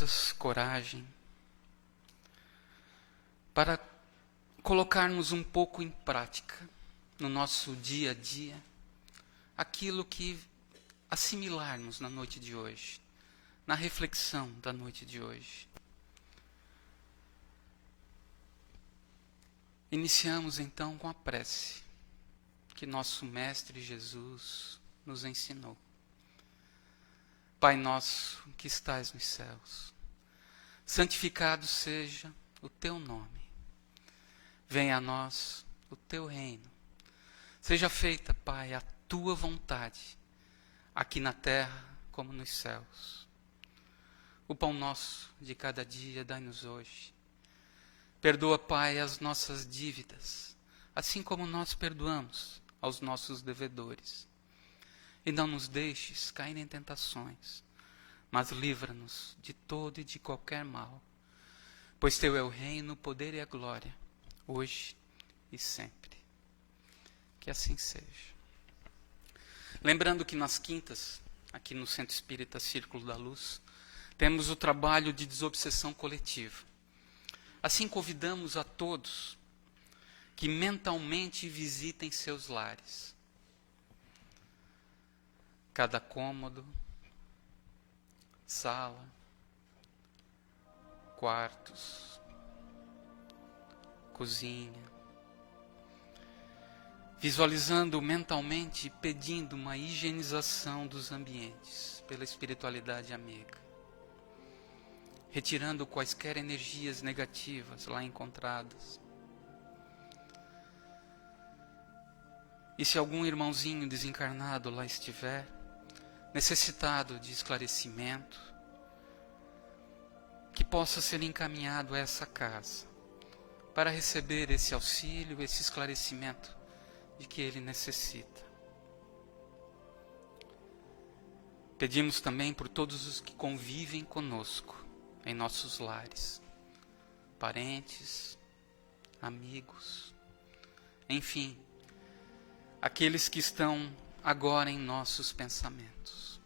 forças, coragem, para colocarmos um pouco em prática, no nosso dia a dia, aquilo que assimilarmos na noite de hoje, na reflexão da noite de hoje. Iniciamos então com a prece que nosso Mestre Jesus nos ensinou. Pai nosso que estais nos céus, santificado seja o teu nome. Venha a nós o teu reino. Seja feita, Pai, a tua vontade, aqui na terra como nos céus. O pão nosso de cada dia dai-nos hoje. Perdoa, Pai, as nossas dívidas, assim como nós perdoamos aos nossos devedores. E não nos deixes cair em tentações, mas livra-nos de todo e de qualquer mal. Pois teu é o reino, o poder e a glória, hoje e sempre. Que assim seja. Lembrando que nas quintas, aqui no Centro Espírita Círculo da Luz, temos o trabalho de desobsessão coletiva. Assim convidamos a todos que mentalmente visitem seus lares. Cada cômodo, sala, quartos, cozinha, visualizando mentalmente e pedindo uma higienização dos ambientes pela espiritualidade amiga, retirando quaisquer energias negativas lá encontradas. E se algum irmãozinho desencarnado lá estiver, necessitado de esclarecimento, que possa ser encaminhado a essa casa, para receber esse auxílio, esse esclarecimento de que ele necessita. Pedimos também por todos os que convivem conosco, em nossos lares, parentes, amigos, enfim, aqueles que estão agora em nossos pensamentos.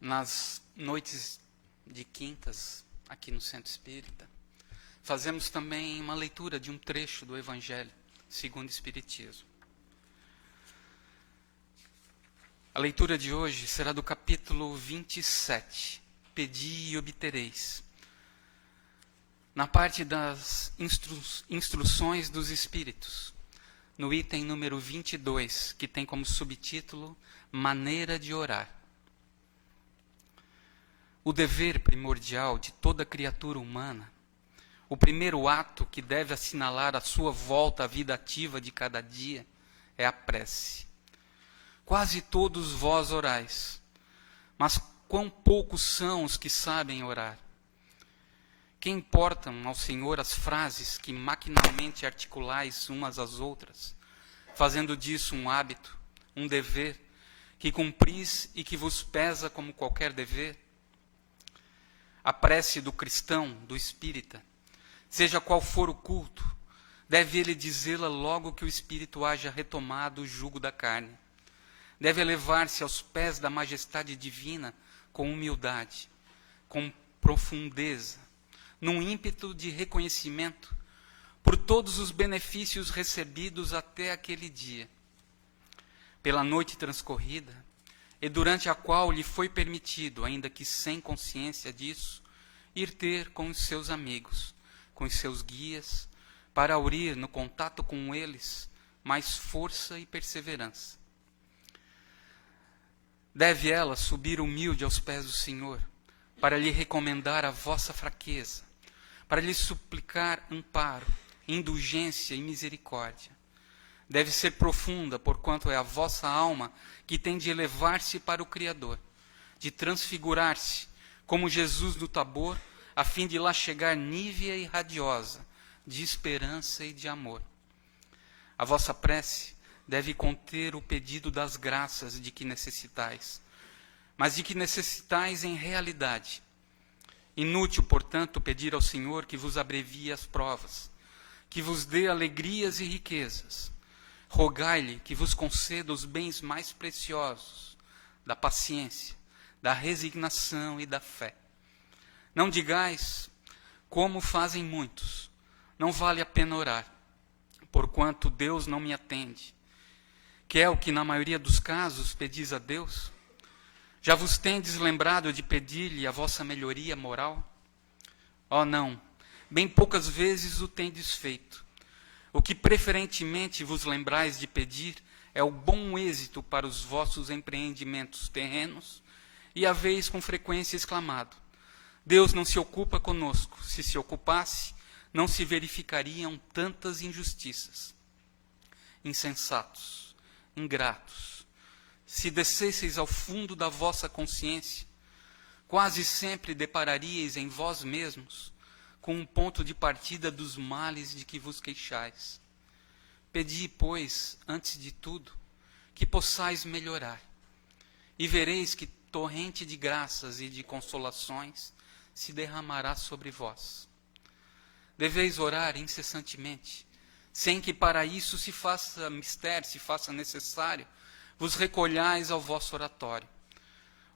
Nas noites de quintas, aqui no Centro Espírita, fazemos também uma leitura de um trecho do Evangelho segundo o Espiritismo. A leitura de hoje será do capítulo 27, Pedi e obtereis. Na parte das instruções dos Espíritos, no item número 22, que tem como subtítulo Maneira de orar. O dever primordial de toda criatura humana, o primeiro ato que deve assinalar a sua volta à vida ativa de cada dia, é a prece. Quase todos vós orais, mas quão poucos são os que sabem orar? Que importam ao Senhor as frases que maquinalmente articulais umas às outras, fazendo disso um hábito, um dever, que cumpris e que vos pesa como qualquer dever? A prece do cristão, do espírita, seja qual for o culto, deve ele dizê-la logo que o espírito haja retomado o jugo da carne. Deve elevar-se aos pés da majestade divina com humildade, com profundeza, num ímpeto de reconhecimento por todos os benefícios recebidos até aquele dia, pela noite transcorrida, e durante a qual lhe foi permitido, ainda que sem consciência disso, ir ter com os seus amigos, com os seus guias, para aurir no contato com eles mais força e perseverança. Deve ela subir humilde aos pés do Senhor, para lhe recomendar a vossa fraqueza, para lhe suplicar amparo, indulgência e misericórdia. Deve ser profunda, porquanto é a vossa alma que tem de elevar-se para o Criador, de transfigurar-se, como Jesus do Tabor, a fim de lá chegar nívea e radiosa, de esperança e de amor. A vossa prece deve conter o pedido das graças de que necessitais, mas de que necessitais em realidade. Inútil, portanto, pedir ao Senhor que vos abrevie as provas, que vos dê alegrias e riquezas. Rogai-lhe que vos conceda os bens mais preciosos, da paciência, da resignação e da fé. Não digais, como fazem muitos, não vale a pena orar, porquanto Deus não me atende. Que é o que na maioria dos casos pedis a Deus? Já vos tendes lembrado de pedir-lhe a vossa melhoria moral? Oh, não, bem poucas vezes o tendes feito. O que preferentemente vos lembrais de pedir é o bom êxito para os vossos empreendimentos terrenos, e haveis com frequência exclamado: Deus não se ocupa conosco, se ocupasse, não se verificariam tantas injustiças. Insensatos, ingratos, se descesseis ao fundo da vossa consciência, quase sempre depararíeis em vós mesmos com um ponto de partida dos males de que vos queixais. Pedi, pois, antes de tudo, que possais melhorar, e vereis que torrente de graças e de consolações se derramará sobre vós. Deveis orar incessantemente, sem que para isso se faça mister, se faça necessário, vos recolhais ao vosso oratório,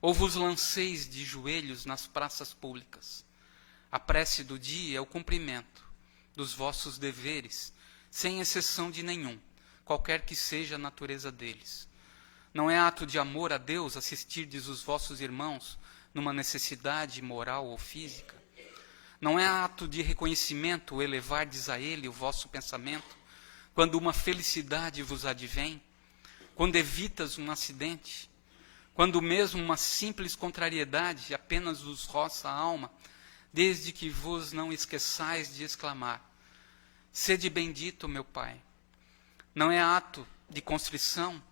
ou vos lanceis de joelhos nas praças públicas. A prece do dia é o cumprimento dos vossos deveres, sem exceção de nenhum, qualquer que seja a natureza deles. Não é ato de amor a Deus assistirdes os vossos irmãos numa necessidade moral ou física? Não é ato de reconhecimento elevardes a Ele o vosso pensamento, quando uma felicidade vos advém, quando evitas um acidente, quando mesmo uma simples contrariedade apenas vos roça a alma, desde que vos não esqueçais de exclamar: sede bendito, meu Pai. Não é ato de constrição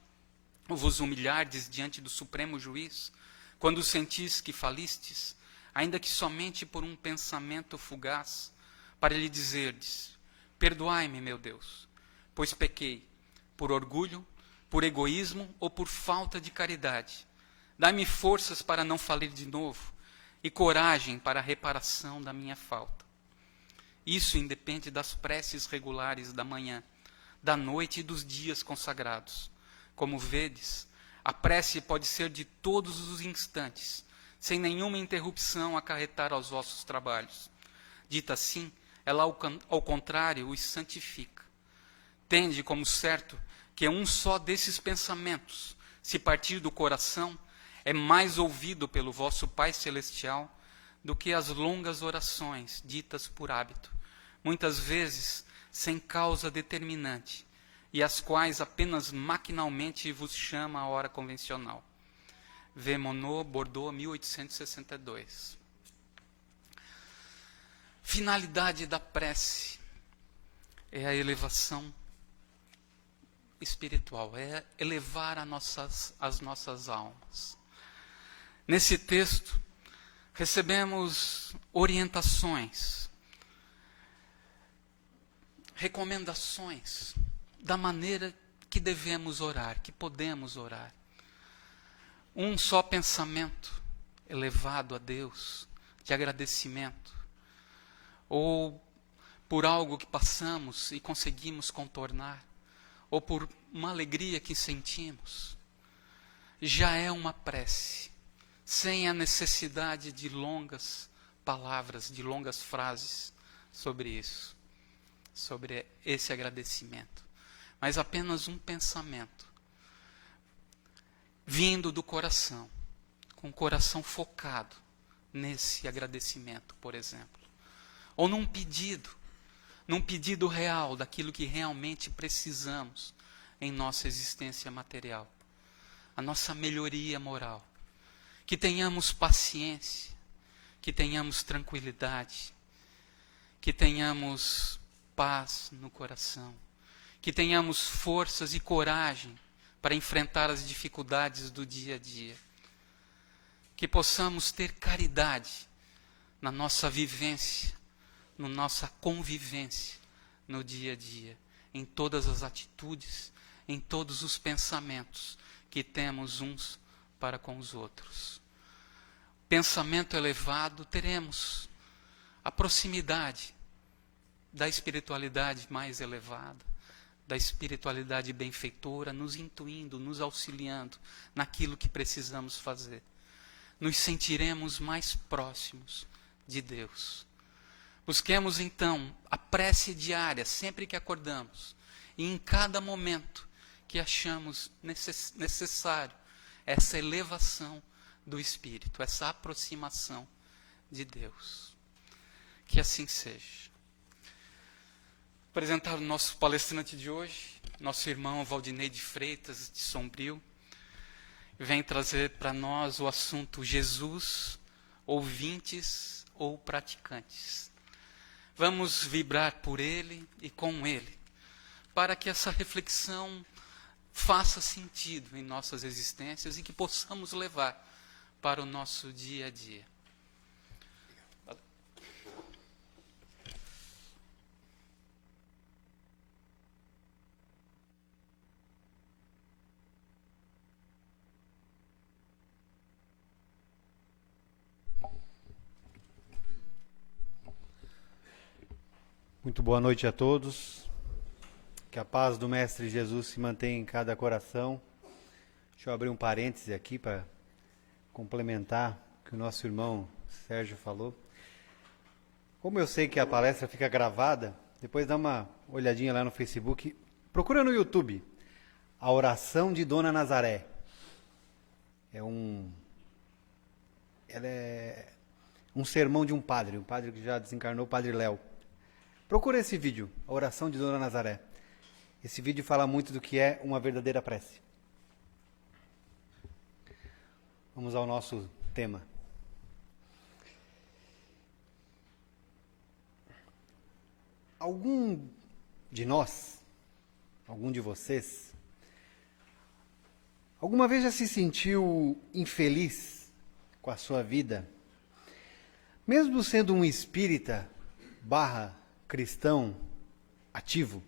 vos humilhardes diante do Supremo Juiz, quando sentis que falistes, ainda que somente por um pensamento fugaz, para lhe dizerdes: perdoai-me, meu Deus, pois pequei, por orgulho, por egoísmo ou por falta de caridade. Dai-me forças para não falir de novo, e coragem para a reparação da minha falta. Isso independe das preces regulares da manhã, da noite e dos dias consagrados. Como vedes, a prece pode ser de todos os instantes, sem nenhuma interrupção acarretar aos vossos trabalhos. Dita assim, ela ao contrário os santifica. Tende como certo que um só desses pensamentos, se partir do coração, é mais ouvido pelo vosso Pai Celestial do que as longas orações ditas por hábito, muitas vezes sem causa determinante, e as quais apenas maquinalmente vos chama a hora convencional. V. Monod, Bordeaux, 1862. Finalidade da prece é a elevação espiritual, é elevar as nossas almas. Nesse texto, recebemos orientações, recomendações da maneira que devemos orar, que podemos orar. Um só pensamento elevado a Deus, de agradecimento, ou por algo que passamos e conseguimos contornar, ou por uma alegria que sentimos, já é uma prece, sem a necessidade de longas palavras, de longas frases sobre isso, sobre esse agradecimento, mas apenas um pensamento, vindo do coração, com o coração focado nesse agradecimento, por exemplo, ou num pedido real daquilo que realmente precisamos em nossa existência material, a nossa melhoria moral. Que tenhamos paciência, que tenhamos tranquilidade, que tenhamos paz no coração, que tenhamos forças e coragem para enfrentar as dificuldades do dia a dia, que possamos ter caridade na nossa vivência, na nossa convivência no dia a dia, em todas as atitudes, em todos os pensamentos que temos uns para com os outros. Pensamento elevado, teremos a proximidade da espiritualidade mais elevada, da espiritualidade benfeitora, nos intuindo, nos auxiliando naquilo que precisamos fazer. Nos sentiremos mais próximos de Deus. Busquemos então a prece diária, sempre que acordamos, e em cada momento que achamos necessário, essa elevação do Espírito, essa aproximação de Deus. Que assim seja. Apresentar o nosso palestrante de hoje, nosso irmão Valdinei de Freitas, de Sombrio, vem trazer para nós o assunto Jesus, ouvintes ou praticantes. Vamos vibrar por ele e com ele, para que essa reflexão faça sentido em nossas existências e que possamos levar para o nosso dia a dia. Muito boa noite a todos. Que a paz do Mestre Jesus se mantenha em cada coração. Deixa eu abrir um parêntese aqui para complementar o que o nosso irmão Sérgio falou. Como eu sei que a palestra fica gravada, depois dá uma olhadinha lá no Facebook. Procura no YouTube a oração de Dona Nazaré. Ela é um sermão de um padre que já desencarnou, o Padre Léo. Procura esse vídeo, a oração de Dona Nazaré. Esse vídeo fala muito do que é uma verdadeira prece. Vamos ao nosso tema. Algum de nós, algum de vocês, alguma vez já se sentiu infeliz com a sua vida? Mesmo sendo um espírita / cristão ativo,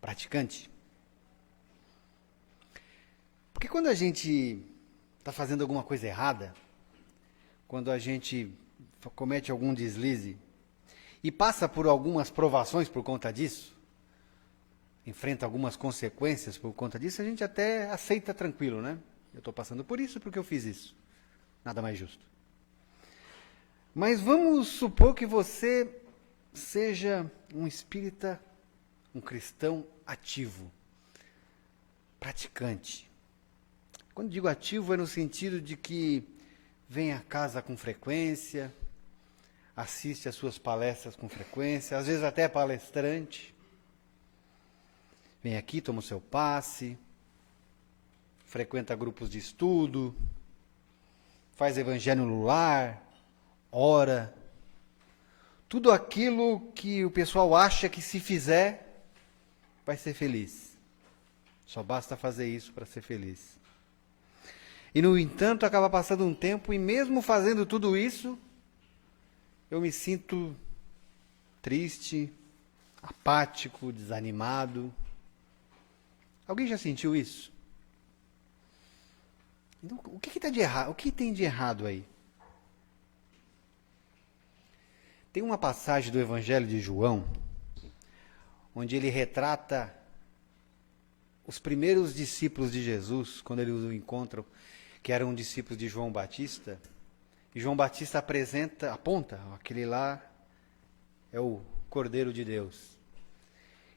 praticante? Porque quando a gente está fazendo alguma coisa errada, quando a gente comete algum deslize e passa por algumas provações por conta disso, enfrenta algumas consequências por conta disso, a gente até aceita tranquilo, né? Eu estou passando por isso porque eu fiz isso. Nada mais justo. Mas vamos supor que você seja um espírita, um cristão ativo, praticante. Quando digo ativo é no sentido de que vem à casa com frequência, assiste às suas palestras com frequência, às vezes até é palestrante. Vem aqui, toma o seu passe, frequenta grupos de estudo, faz evangelho no lar, ora. Tudo aquilo que o pessoal acha que se fizer, vai ser feliz. Só basta fazer isso para ser feliz. E, no entanto, acaba passando um tempo e mesmo fazendo tudo isso, eu me sinto triste, apático, desanimado. Alguém já sentiu isso? Então, o que está de errado? O que tem de errado aí? Tem uma passagem do Evangelho de João, onde ele retrata os primeiros discípulos de Jesus, quando eles o encontram, que eram discípulos de João Batista, e João Batista aponta, aquele lá é o Cordeiro de Deus.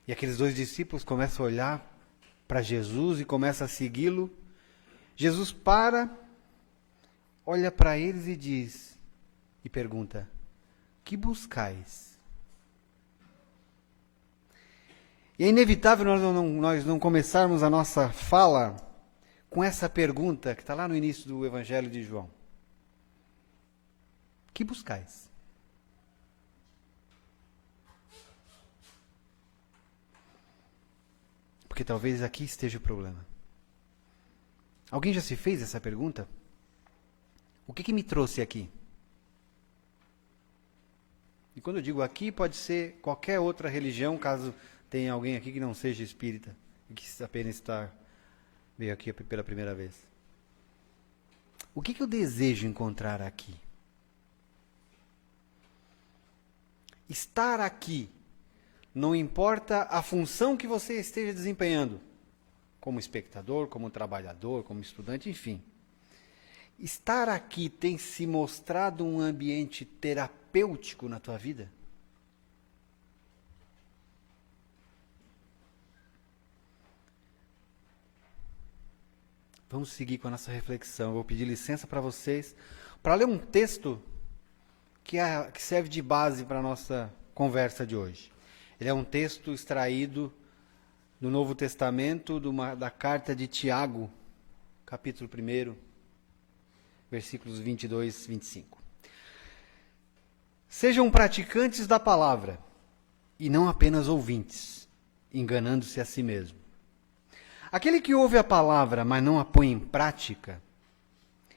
E aqueles dois discípulos começam a olhar para Jesus e começam a segui-lo. Jesus olha para eles e pergunta: que buscais? E é inevitável nós não começarmos a nossa fala com essa pergunta que está lá no início do Evangelho de João. Que buscais? Porque talvez aqui esteja o problema. Alguém já se fez essa pergunta? O que me trouxe aqui? E quando eu digo aqui, pode ser qualquer outra religião, caso tenha alguém aqui que não seja espírita e que apenas veio aqui pela primeira vez. O que eu desejo encontrar aqui? Estar aqui não importa a função que você esteja desempenhando, como espectador, como trabalhador, como estudante, enfim. Estar aqui tem se mostrado um ambiente terapêutico na tua vida? Vamos seguir com a nossa reflexão. Eu vou pedir licença para vocês para ler um texto que serve de base para a nossa conversa de hoje. Ele é um texto extraído do Novo Testamento, da carta de Tiago, capítulo 1, versículos 22 e 25. Sejam praticantes da palavra, e não apenas ouvintes, enganando-se a si mesmo. Aquele que ouve a palavra, mas não a põe em prática,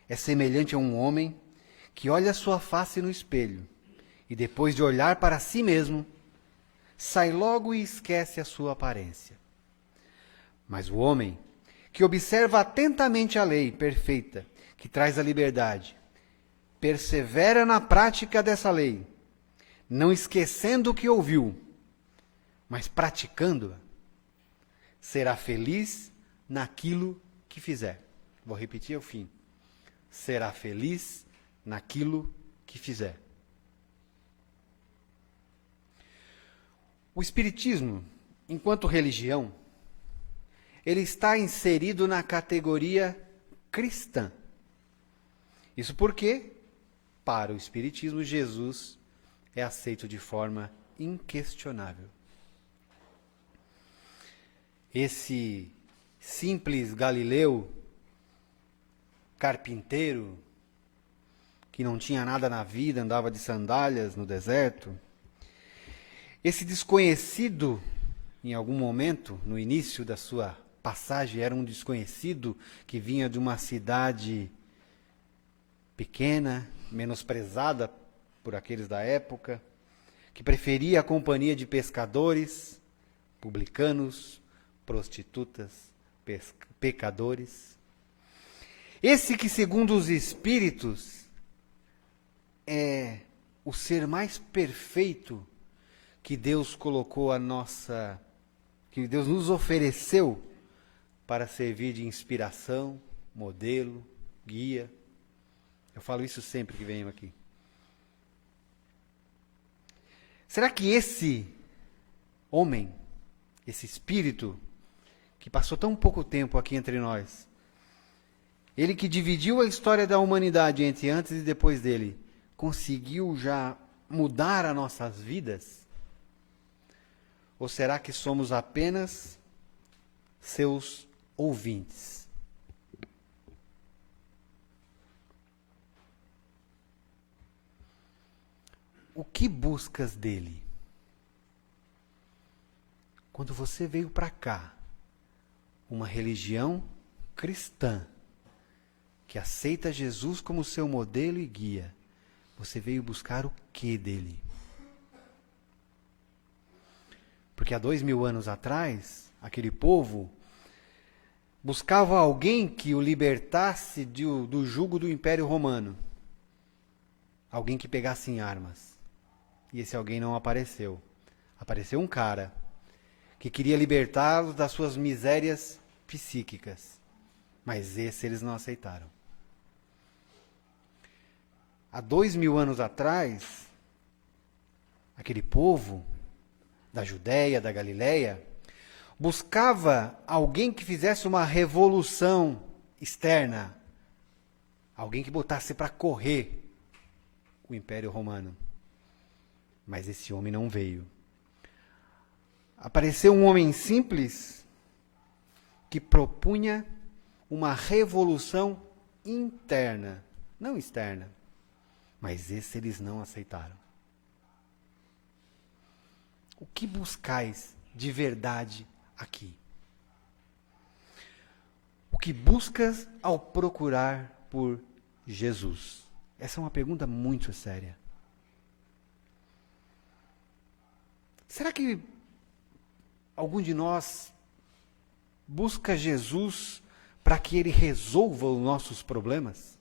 é semelhante a um homem que olha a sua face no espelho, e depois de olhar para si mesmo, sai logo e esquece a sua aparência. Mas o homem que observa atentamente a lei perfeita, que traz a liberdade, persevera na prática dessa lei, não esquecendo o que ouviu, mas praticando-a, será feliz naquilo que fizer. Vou repetir ao fim. Será feliz naquilo que fizer. O Espiritismo, enquanto religião, ele está inserido na categoria cristã. Isso porque, para o Espiritismo, Jesus é aceito de forma inquestionável. Esse simples galileu, carpinteiro, que não tinha nada na vida, andava de sandálias no deserto, esse desconhecido, em algum momento, no início da sua passagem, era um desconhecido que vinha de uma cidade pequena, menosprezada por aqueles da época, que preferia a companhia de pescadores, publicanos, prostitutas, pecadores. Esse que, segundo os Espíritos, é o ser mais perfeito que Deus colocou que Deus nos ofereceu para servir de inspiração, modelo, guia. Eu falo isso sempre que venho aqui. Será que esse homem, esse espírito, que passou tão pouco tempo aqui entre nós, ele que dividiu a história da humanidade entre antes e depois dele, conseguiu já mudar as nossas vidas? Ou será que somos apenas seus ouvintes? O que buscas dele? Quando você veio para cá, uma religião cristã, que aceita Jesus como seu modelo e guia, você veio buscar o que dele? Porque há 2000 anos atrás, aquele povo buscava alguém que o libertasse do jugo do Império Romano. Alguém que pegasse em armas. E esse alguém não apareceu. Apareceu um cara que queria libertá-los das suas misérias psíquicas. Mas esse eles não aceitaram. Há 2000 anos atrás, aquele povo da Judéia, da Galileia, buscava alguém que fizesse uma revolução externa. Alguém que botasse para correr o Império Romano. Mas esse homem não veio. Apareceu um homem simples que propunha uma revolução interna, não externa. Mas esse eles não aceitaram. O que buscais de verdade aqui? O que buscas ao procurar por Jesus? Essa é uma pergunta muito séria. Será que algum de nós busca Jesus para que ele resolva os nossos problemas?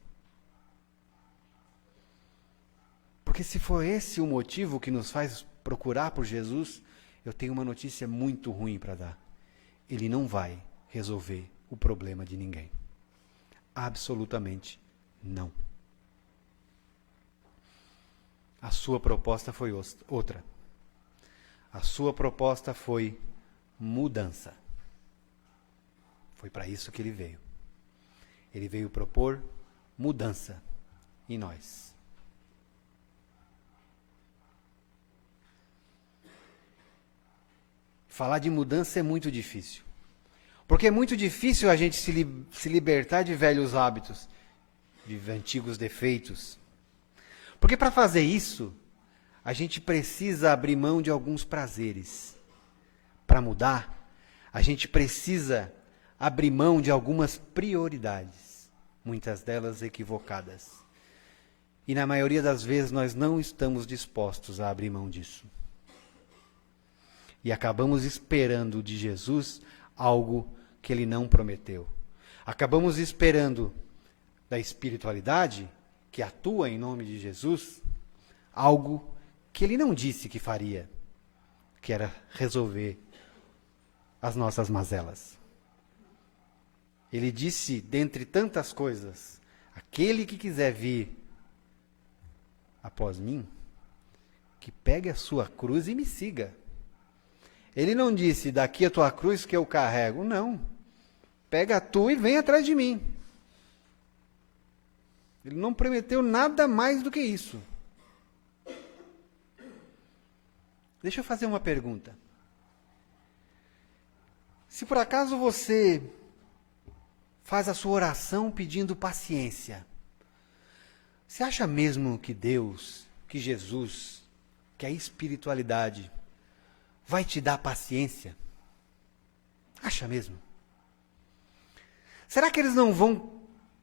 Porque se for esse o motivo que nos faz procurar por Jesus, eu tenho uma notícia muito ruim para dar. Ele não vai resolver o problema de ninguém. Absolutamente não. A sua proposta foi outra. A sua proposta foi mudança. Foi para isso que ele veio. Ele veio propor mudança em nós. Falar de mudança é muito difícil. Porque é muito difícil a gente se libertar de velhos hábitos, de antigos defeitos. Porque para fazer isso, a gente precisa abrir mão de alguns prazeres. Para mudar, a gente precisa abrir mão de algumas prioridades, muitas delas equivocadas. E na maioria das vezes nós não estamos dispostos a abrir mão disso. E acabamos esperando de Jesus algo que ele não prometeu. Acabamos esperando da espiritualidade, que atua em nome de Jesus, algo que ele não disse que faria, que era resolver as nossas mazelas. Ele disse, dentre tantas coisas, aquele que quiser vir após mim, que pegue a sua cruz e me siga. Ele não disse, daqui a tua cruz que eu carrego. Não. Pega a tua e vem atrás de mim. Ele não prometeu nada mais do que isso. Deixa eu fazer uma pergunta. Se por acaso você faz a sua oração pedindo paciência, você acha mesmo que Deus, que Jesus, que a espiritualidade vai te dar paciência? Acha mesmo? Será que eles não vão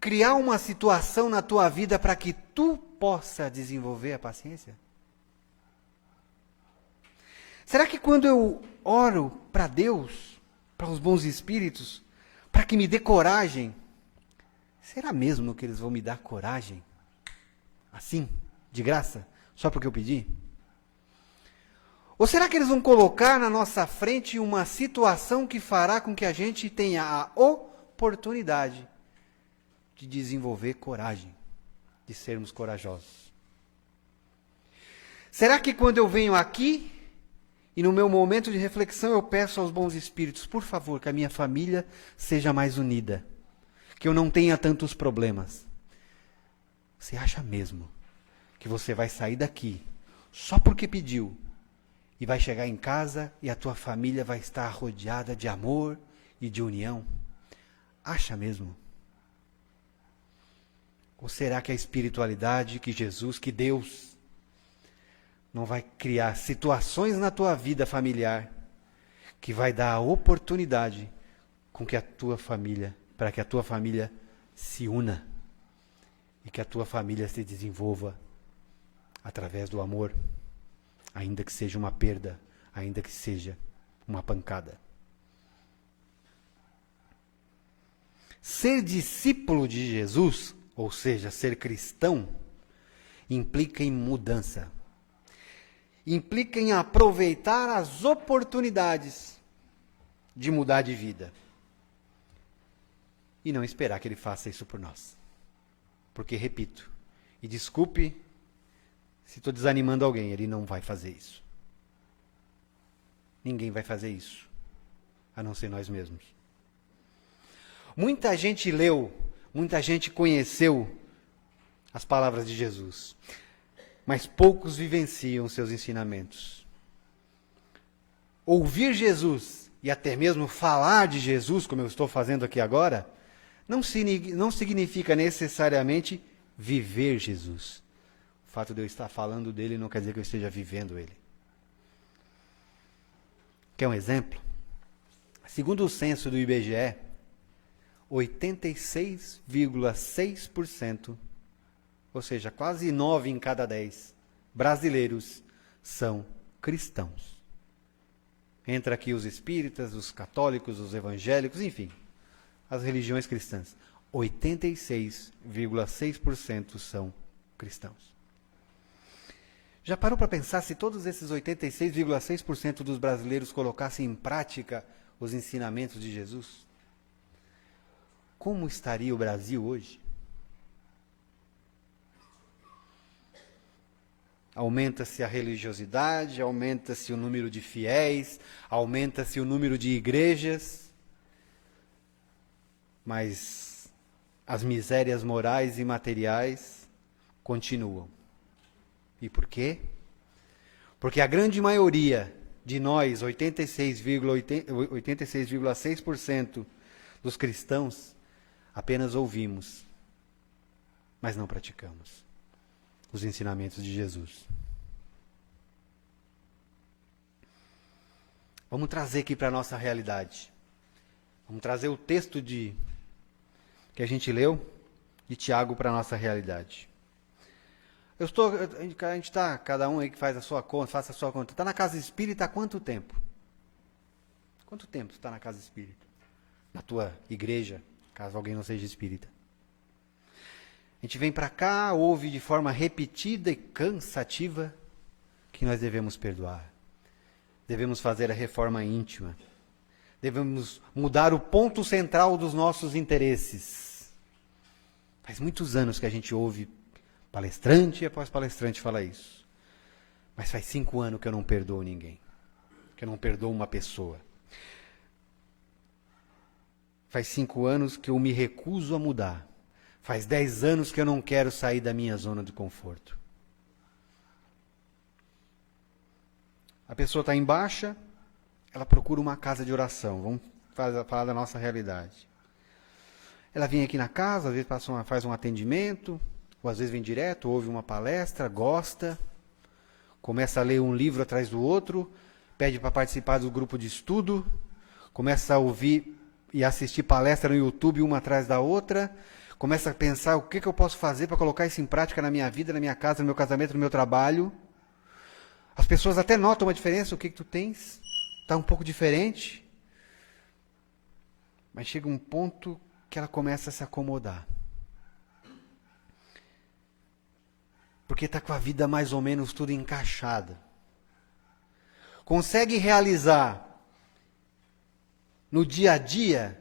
criar uma situação na tua vida para que tu possa desenvolver a paciência? Será que quando eu oro para Deus, para os bons espíritos, para que me dê coragem, será mesmo que eles vão me dar coragem? Assim, de graça, só porque eu pedi? Ou será que eles vão colocar na nossa frente uma situação que fará com que a gente tenha a oportunidade de desenvolver coragem, de sermos corajosos? Será que quando eu venho aqui e no meu momento de reflexão eu peço aos bons espíritos, por favor, que a minha família seja mais unida, que eu não tenha tantos problemas? Você acha mesmo que você vai sair daqui só porque pediu e vai chegar em casa e a tua família vai estar rodeada de amor e de união? Acha mesmo? Ou será que a espiritualidade, que Jesus, que Deus não vai criar situações na tua vida familiar que vai dar a oportunidade com que a tua família, para que a tua família se una e que a tua família se desenvolva através do amor, ainda que seja uma perda, ainda que seja uma pancada? Ser discípulo de Jesus, ou seja, ser cristão, implica em mudança. Implica em aproveitar as oportunidades de mudar de vida. E não esperar que ele faça isso por nós. Porque, repito, e desculpe se estou desanimando alguém, ele não vai fazer isso. Ninguém vai fazer isso, a não ser nós mesmos. Muita gente leu, muita gente conheceu as palavras de Jesus, mas poucos vivenciam seus ensinamentos. Ouvir Jesus e até mesmo falar de Jesus, como eu estou fazendo aqui agora, não significa necessariamente viver Jesus. O fato de eu estar falando dele não quer dizer que eu esteja vivendo ele. Quer um exemplo? Segundo o censo do IBGE, 86,6%, ou seja, quase 9 em cada 10 brasileiros são cristãos. Entra aqui os espíritas, os católicos, os evangélicos, enfim, as religiões cristãs. 86,6% são cristãos. Já parou para pensar se todos esses 86,6% dos brasileiros colocassem em prática os ensinamentos de Jesus? Como estaria o Brasil hoje? Aumenta-se a religiosidade, aumenta-se o número de fiéis, aumenta-se o número de igrejas, mas as misérias morais e materiais continuam. E por quê? Porque a grande maioria de nós, 86,6% dos cristãos, apenas ouvimos, mas não praticamos os ensinamentos de Jesus. Vamos trazer aqui para a nossa realidade. Vamos trazer o texto que a gente leu de Tiago para a nossa realidade. A gente está, cada um aí que faz a sua conta, faça a sua conta. Está na casa espírita há quanto tempo? Quanto tempo você está na casa espírita? Na tua igreja, caso alguém não seja espírita. A gente vem para cá, ouve de forma repetida e cansativa que nós devemos perdoar. Devemos fazer a reforma íntima. Devemos mudar o ponto central dos nossos interesses. Faz muitos anos que a gente ouve palestrante após palestrante falar isso. Mas faz 5 anos que eu não perdoo ninguém. Que eu não perdoo uma pessoa. Faz 5 anos que eu me recuso a mudar. Faz 10 anos que eu não quero sair da minha zona de conforto. A pessoa está em baixa, ela procura uma casa de oração. Vamos falar da nossa realidade. Ela vem aqui na casa, às vezes faz um atendimento, ou às vezes vem direto, ouve uma palestra, gosta, começa a ler um livro atrás do outro, pede para participar do grupo de estudo, começa a ouvir e assistir palestra no YouTube uma atrás da outra, começa a pensar o que eu posso fazer para colocar isso em prática na minha vida, na minha casa, no meu casamento, no meu trabalho. As pessoas até notam a diferença, o que tu tens, está um pouco diferente, mas chega um ponto que ela começa a se acomodar. Porque está com a vida mais ou menos tudo encaixada. Consegue realizar no dia a dia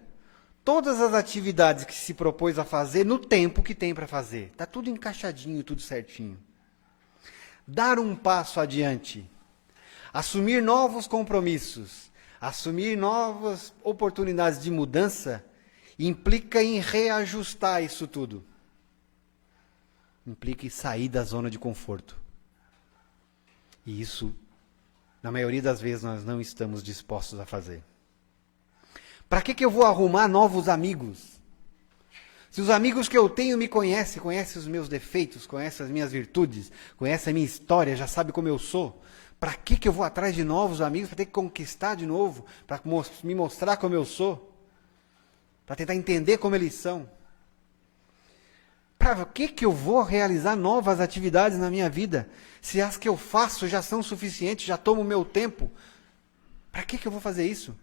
todas as atividades que se propôs a fazer no tempo que tem para fazer. Está tudo encaixadinho, tudo certinho. Dar um passo adiante, assumir novos compromissos, assumir novas oportunidades de mudança, implica em reajustar isso tudo. Implica em sair da zona de conforto. E isso, na maioria das vezes, nós não estamos dispostos a fazer. Para que eu vou arrumar novos amigos? Se os amigos que eu tenho me conhecem os meus defeitos, conhecem as minhas virtudes, conhecem a minha história, já sabem como eu sou, para que eu vou atrás de novos amigos, para ter que conquistar de novo, para me mostrar como eu sou, para tentar entender como eles são? Para que eu vou realizar novas atividades na minha vida, se as que eu faço já são suficientes, já tomam o meu tempo? Para que eu vou fazer isso?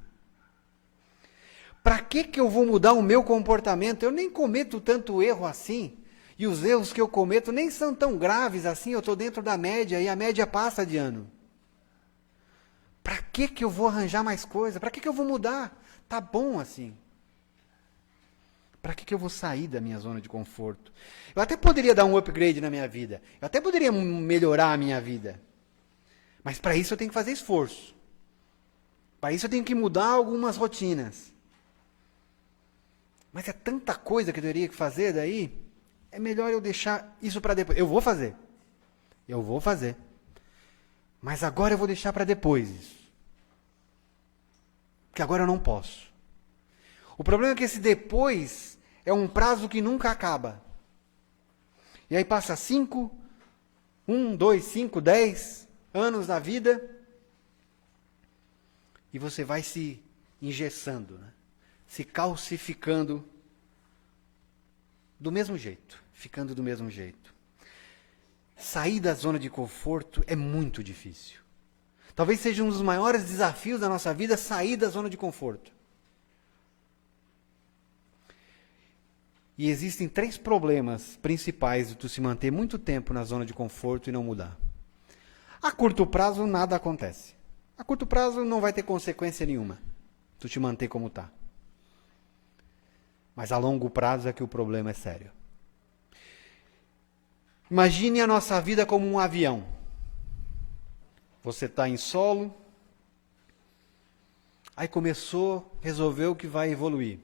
Para que eu vou mudar o meu comportamento? Eu nem cometo tanto erro assim. E os erros que eu cometo nem são tão graves assim. Eu estou dentro da média e a média passa de ano. Para que eu vou arranjar mais coisa? Para que eu vou mudar? Tá bom assim. Para que eu vou sair da minha zona de conforto? Eu até poderia dar um upgrade na minha vida. Eu até poderia melhorar a minha vida. Mas para isso eu tenho que fazer esforço. Para isso eu tenho que mudar algumas rotinas. Mas é tanta coisa que eu teria que fazer daí, é melhor eu deixar isso para depois. Eu vou fazer. Mas agora eu vou deixar para depois isso. Porque agora eu não posso. O problema é que esse depois é um prazo que nunca acaba. E aí passa 5, 1, 2, 5, 10 anos da vida, e você vai se engessando, né? Se calcificando do mesmo jeito, ficando do mesmo jeito. Sair da zona de conforto é muito difícil. Talvez seja um dos maiores desafios da nossa vida, sair da zona de conforto. E existem 3 problemas principais de tu se manter muito tempo na zona de conforto e não mudar. A curto prazo, nada acontece. A curto prazo não vai ter consequência nenhuma. Tu te manter como está. Mas a longo prazo é que o problema é sério. Imagine a nossa vida como um avião. Você está em solo, aí resolveu que vai evoluir.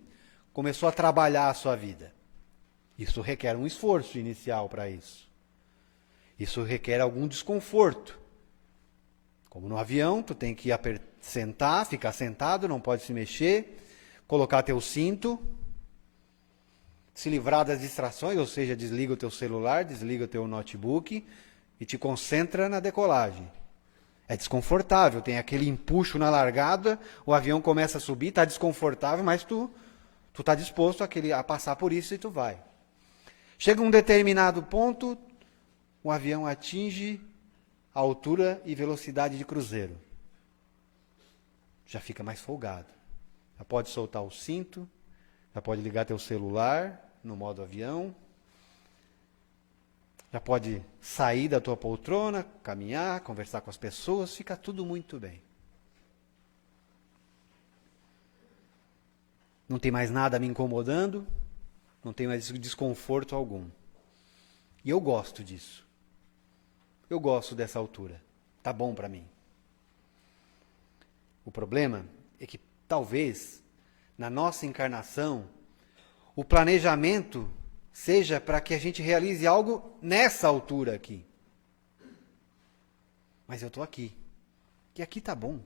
Começou a trabalhar a sua vida. Isso requer um esforço inicial para isso. Isso requer algum desconforto. Como no avião, tu tem que sentar, ficar sentado, não pode se mexer, colocar teu cinto, se livrar das distrações, ou seja, desliga o teu celular, desliga o teu notebook e te concentra na decolagem. É desconfortável, tem aquele empuxo na largada, o avião começa a subir, está desconfortável, mas tu está disposto a passar por isso e tu vai. Chega um determinado ponto, o avião atinge a altura e velocidade de cruzeiro. Já fica mais folgado. Já pode soltar o cinto, já pode ligar teu celular no modo avião, já pode sair da tua poltrona, caminhar, conversar com as pessoas, fica tudo muito bem. Não tem mais nada me incomodando, não tem mais desconforto algum. E eu gosto disso. Eu gosto dessa altura. Tá bom para mim. O problema é que talvez na nossa encarnação o planejamento seja para que a gente realize algo nessa altura aqui. Mas eu estou aqui. E aqui tá bom.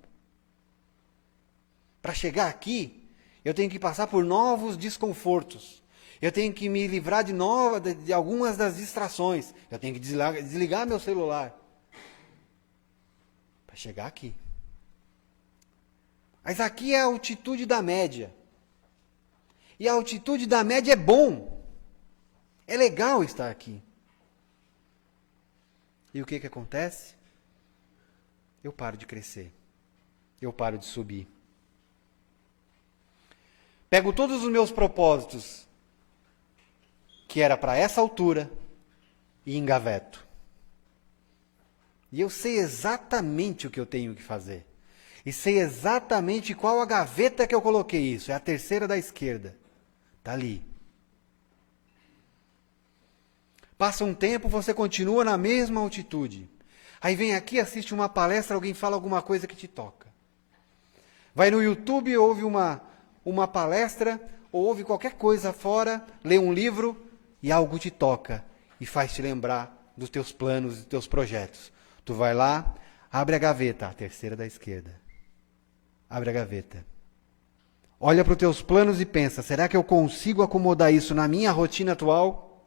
Para chegar aqui, eu tenho que passar por novos desconfortos. Eu tenho que me livrar de algumas das distrações. Eu tenho que desligar meu celular. Para chegar aqui. Mas aqui é a altitude da média. E a altitude da média é bom. É legal estar aqui. E o que acontece? Eu paro de crescer. Eu paro de subir. Pego todos os meus propósitos, que era para essa altura, e engaveto. E eu sei exatamente o que eu tenho que fazer. E sei exatamente qual a gaveta que eu coloquei isso. É a terceira da esquerda. Está ali. Passa um tempo, você continua na mesma altitude. Aí vem aqui, assiste uma palestra, alguém fala alguma coisa que te toca. Vai no YouTube, ouve uma palestra, ou ouve qualquer coisa fora, lê um livro e algo te toca e faz te lembrar dos teus planos e dos teus projetos. Tu vai lá, abre a gaveta, a terceira da esquerda. Abre a gaveta. Olha para os teus planos e pensa, será que eu consigo acomodar isso na minha rotina atual?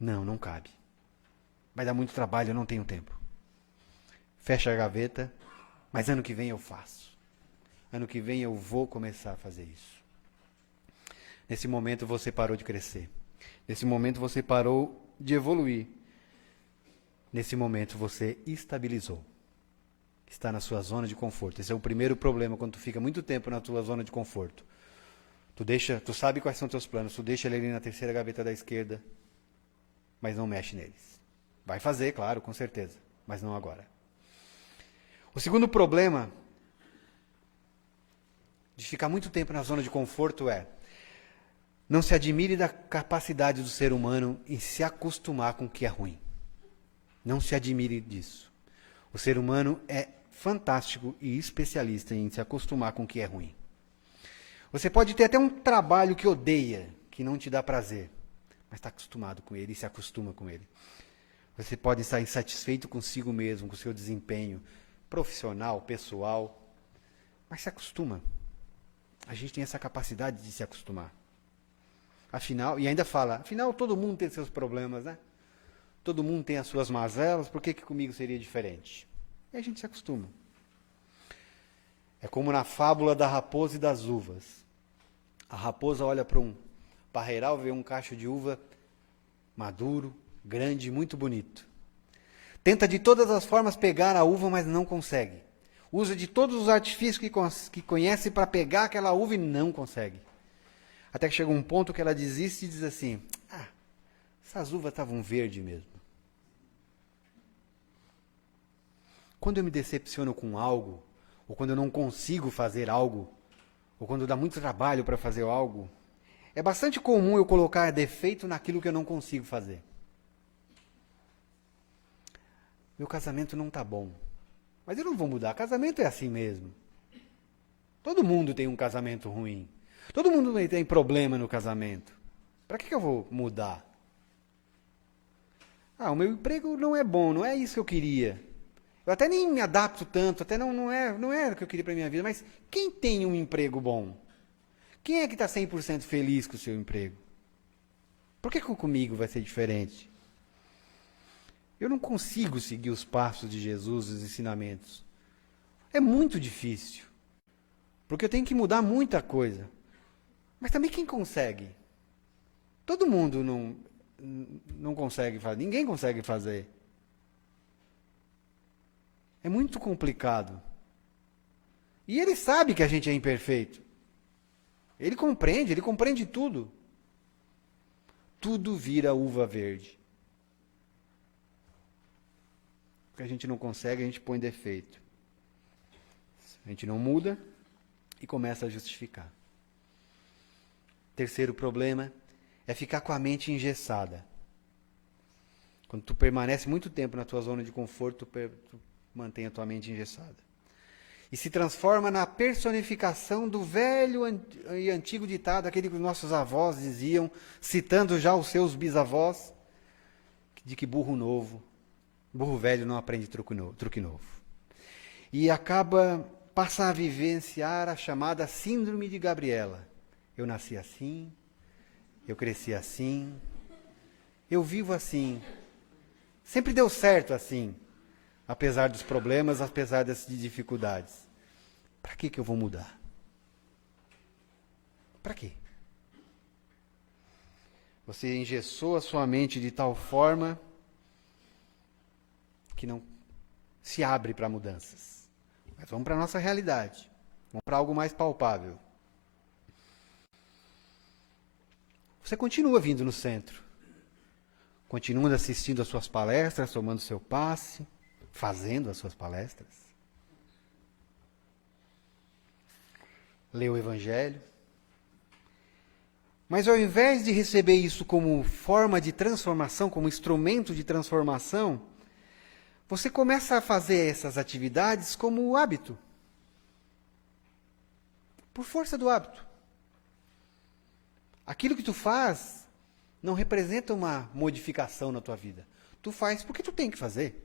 Não, não cabe. Vai dar muito trabalho, eu não tenho tempo. Fecha a gaveta, mas ano que vem eu faço. Ano que vem eu vou começar a fazer isso. Nesse momento você parou de crescer. Nesse momento você parou de evoluir. Nesse momento você estabilizou. Está na sua zona de conforto. Esse é o primeiro problema quando tu fica muito tempo na tua zona de conforto. Tu sabe quais são teus planos, tu deixa ele ali na terceira gaveta da esquerda, mas não mexe neles. Vai fazer, claro, com certeza, mas não agora. O segundo problema de ficar muito tempo na zona de conforto é: não se admire da capacidade do ser humano em se acostumar com o que é ruim. Não se admire disso. O ser humano é fantástico e especialista em se acostumar com o que é ruim. Você pode ter até um trabalho que odeia, que não te dá prazer, mas está acostumado com ele e se acostuma com ele. Você pode estar insatisfeito consigo mesmo, com o seu desempenho profissional, pessoal, mas se acostuma. A gente tem essa capacidade de se acostumar. Afinal, e ainda fala, afinal todo mundo tem seus problemas, né? Todo mundo tem as suas mazelas, por que comigo seria diferente? E a gente se acostuma. É como na fábula da raposa e das uvas. A raposa olha para um parreiral, vê um cacho de uva maduro, grande, muito bonito. Tenta de todas as formas pegar a uva, mas não consegue. Usa de todos os artifícios que conhece para pegar aquela uva e não consegue. Até que chega um ponto que ela desiste e diz assim, essas uvas estavam verdes mesmo. quando eu me decepciono com algo, ou quando eu não consigo fazer algo, ou quando dá muito trabalho para fazer algo, é bastante comum eu colocar defeito naquilo que eu não consigo fazer. Meu casamento não está bom. Mas eu não vou mudar. Casamento é assim mesmo. Todo mundo tem um casamento ruim. Todo mundo tem problema no casamento. Para que eu vou mudar? O meu emprego não é bom, não é isso que eu queria. Eu até nem me adapto tanto, até não é o que eu queria para minha vida, mas quem tem um emprego bom? Quem é que está 100% feliz com o seu emprego? Por que comigo vai ser diferente? Eu não consigo seguir os passos de Jesus, os ensinamentos. É muito difícil. Porque eu tenho que mudar muita coisa. Mas também quem consegue? Todo mundo não consegue fazer. Ninguém consegue fazer. É muito complicado. E ele sabe que a gente é imperfeito. Ele compreende tudo. Tudo vira uva verde. O que a gente não consegue, a gente põe defeito. A gente não muda e começa a justificar. Terceiro problema é ficar com a mente engessada. Quando tu permanece muito tempo na tua zona de conforto, tu mantém a tua mente engessada. E se transforma na personificação do velho e antigo ditado, aquele que os nossos avós diziam, citando já os seus bisavós, de que burro velho não aprende truque novo. E passa a vivenciar a chamada síndrome de Gabriela. Eu nasci assim, eu cresci assim, eu vivo assim. Sempre deu certo assim, apesar dos problemas, apesar das dificuldades. Para que eu vou mudar? Para quê? Você engessou a sua mente de tal forma que não se abre para mudanças. Mas vamos para a nossa realidade. Vamos para algo mais palpável. Você continua vindo no centro. Continua assistindo às suas palestras, tomando seu passe, fazendo as suas palestras. Lê o Evangelho. Mas ao invés de receber isso como forma de transformação, como instrumento de transformação, você começa a fazer essas atividades como hábito. Por força do hábito. Aquilo que tu faz não representa uma modificação na tua vida. Tu faz porque tu tem que fazer.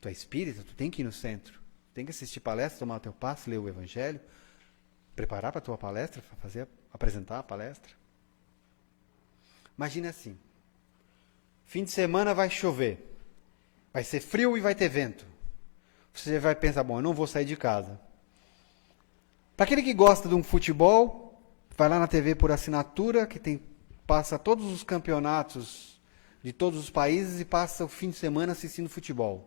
Tu é espírita, tu tem que ir no centro. Tu tem que assistir palestra, tomar o teu passo, ler o Evangelho, preparar para a tua palestra, apresentar a palestra. Imagina assim. Fim de semana vai chover. Vai ser frio e vai ter vento. Você vai pensar, bom, eu não vou sair de casa. Para aquele que gosta de um futebol, vai lá na TV por assinatura, que passa todos os campeonatos de todos os países e passa o fim de semana assistindo futebol.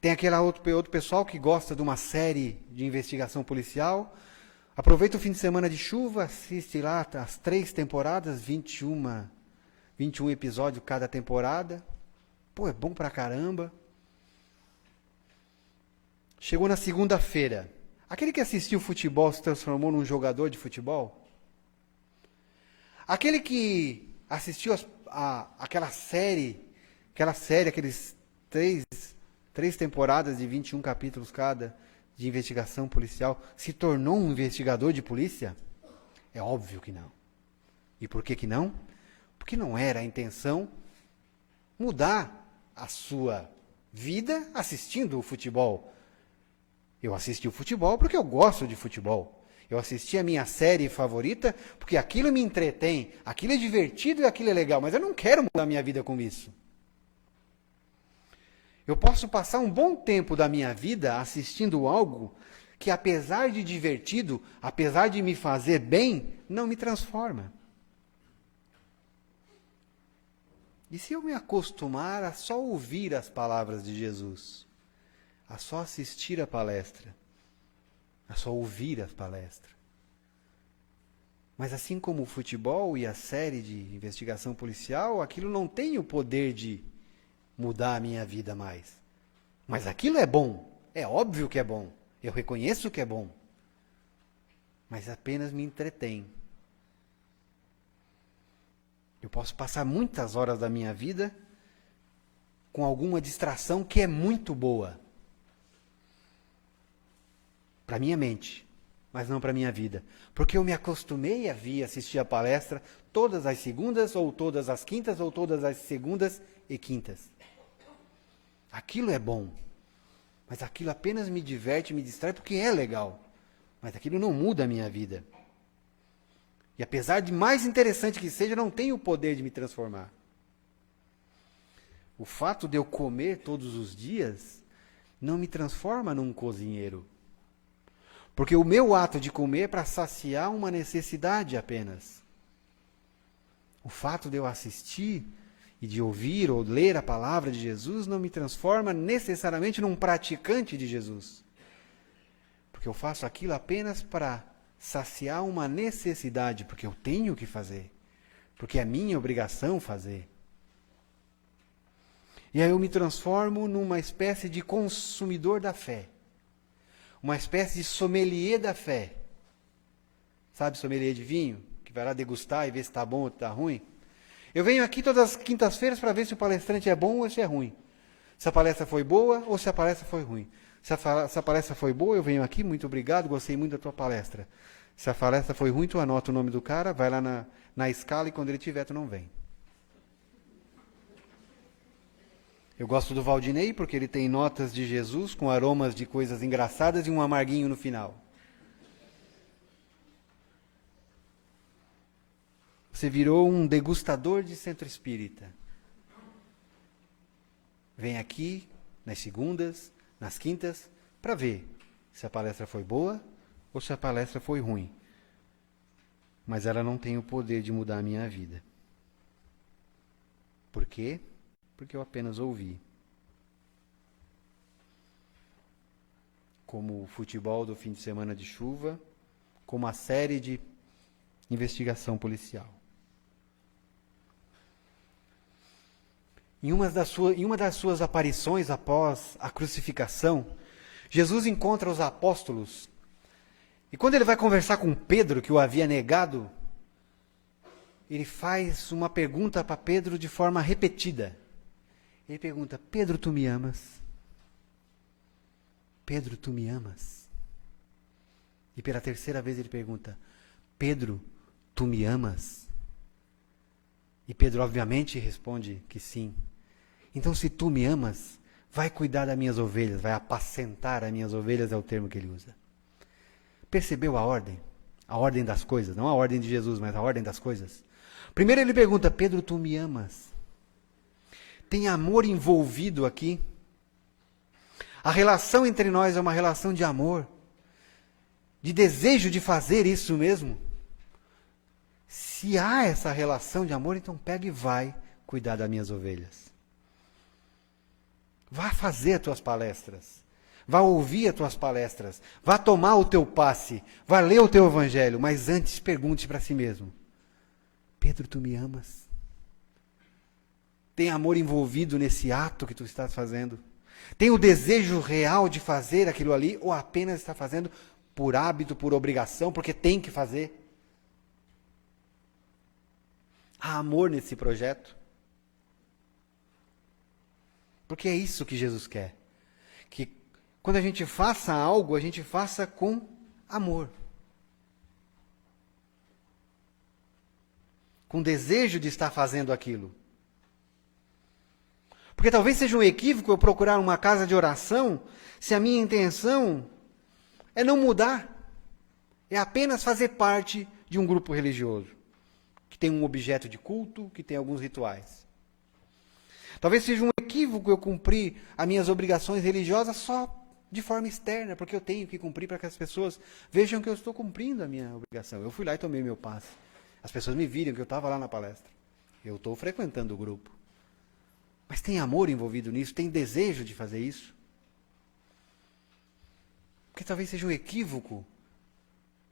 Tem aquele outro pessoal que gosta de uma série de investigação policial, aproveita o fim de semana de chuva, assiste lá as 3 temporadas, 21 episódios cada temporada. Pô, é bom pra caramba. Chegou na segunda-feira. Aquele que assistiu futebol se transformou num jogador de futebol? Aquele que assistiu aquela série, aqueles 3 temporadas de 21 capítulos cada, de investigação policial, se tornou um investigador de polícia? É óbvio que não. E por que não? Porque não era a intenção mudar a sua vida assistindo o futebol. Eu assisti o futebol porque eu gosto de futebol. Eu assisti a minha série favorita porque aquilo me entretém, aquilo é divertido e aquilo é legal, mas eu não quero mudar a minha vida com isso. Eu posso passar um bom tempo da minha vida assistindo algo que, apesar de divertido, apesar de me fazer bem, não me transforma. E se eu me acostumar a só ouvir as palavras de Jesus, a só assistir a palestra, a só ouvir as palestras? Mas assim como o futebol e a série de investigação policial, aquilo não tem o poder de mudar a minha vida mais. Mas aquilo é bom. É óbvio que é bom. Eu reconheço que é bom. Mas apenas me entretém. Eu posso passar muitas horas da minha vida com alguma distração que é muito boa. Para minha mente, mas não para minha vida. Porque eu me acostumei a vir assistir a palestra todas as segundas, ou todas as quintas, ou todas as segundas e quintas. Aquilo é bom. Mas aquilo apenas me diverte, me distrai, porque é legal. Mas aquilo não muda a minha vida. E apesar de mais interessante que seja, não tem o poder de me transformar. O fato de eu comer todos os dias não me transforma num cozinheiro. Porque o meu ato de comer é para saciar uma necessidade apenas. O fato de eu assistir e de ouvir ou ler a palavra de Jesus não me transforma necessariamente num praticante de Jesus. Porque eu faço aquilo apenas para saciar uma necessidade, porque eu tenho que fazer. Porque é minha obrigação fazer. E aí eu me transformo numa espécie de consumidor da fé. Uma espécie de sommelier da fé. Sabe sommelier de vinho? Que vai lá degustar e ver se está bom ou está ruim. Eu venho aqui todas as quintas-feiras para ver se o palestrante é bom ou se é ruim. Se a palestra foi boa ou se a palestra foi ruim. Se a palestra foi boa, eu venho aqui, muito obrigado, gostei muito da tua palestra. Se a palestra foi ruim, tu anota o nome do cara, vai lá na escala e quando ele tiver, tu não vem. Eu gosto do Valdinei porque ele tem notas de Jesus com aromas de coisas engraçadas e um amarguinho no final. Você virou um degustador de centro espírita. Vem aqui nas segundas, nas quintas, para ver se a palestra foi boa ou se a palestra foi ruim. Mas ela não tem o poder de mudar a minha vida. Por quê? Porque eu apenas ouvi. Como o futebol do fim de semana de chuva, como a série de investigação policial. Em uma das suas aparições após a crucificação, Jesus encontra os apóstolos. E quando ele vai conversar com Pedro, que o havia negado, ele faz uma pergunta para Pedro de forma repetida. Ele pergunta: Pedro, tu me amas? Pedro, tu me amas? E pela terceira vez ele pergunta: Pedro, tu me amas? E Pedro obviamente responde que sim. Então, se tu me amas, vai cuidar das minhas ovelhas, vai apacentar as minhas ovelhas, é o termo que ele usa. Percebeu a ordem? A ordem das coisas, não a ordem de Jesus, mas a ordem das coisas. Primeiro ele pergunta: Pedro, tu me amas? Tem amor envolvido aqui? A relação entre nós é uma relação de amor, de desejo de fazer isso mesmo. Se há essa relação de amor, então pega e vai cuidar das minhas ovelhas. Vá fazer as tuas palestras. Vá ouvir as tuas palestras. Vá tomar o teu passe. Vá ler o teu evangelho. Mas antes pergunte para si mesmo: Pedro, tu me amas? Tem amor envolvido nesse ato que tu estás fazendo? Tem o desejo real de fazer aquilo ali? Ou apenas está fazendo por hábito, por obrigação, porque tem que fazer? Há amor nesse projeto? Porque é isso que Jesus quer. Que quando a gente faça algo, a gente faça com amor. Com desejo de estar fazendo aquilo. Porque talvez seja um equívoco eu procurar uma casa de oração se a minha intenção é não mudar. É apenas fazer parte de um grupo religioso. Que tem um objeto de culto, que tem alguns rituais. Talvez seja um equívoco eu cumprir as minhas obrigações religiosas só de forma externa, porque eu tenho que cumprir para que as pessoas vejam que eu estou cumprindo a minha obrigação. Eu fui lá e tomei meu passe. As pessoas me viram que eu estava lá na palestra. Eu estou frequentando o grupo. Mas tem amor envolvido nisso? Tem desejo de fazer isso? Porque talvez seja um equívoco,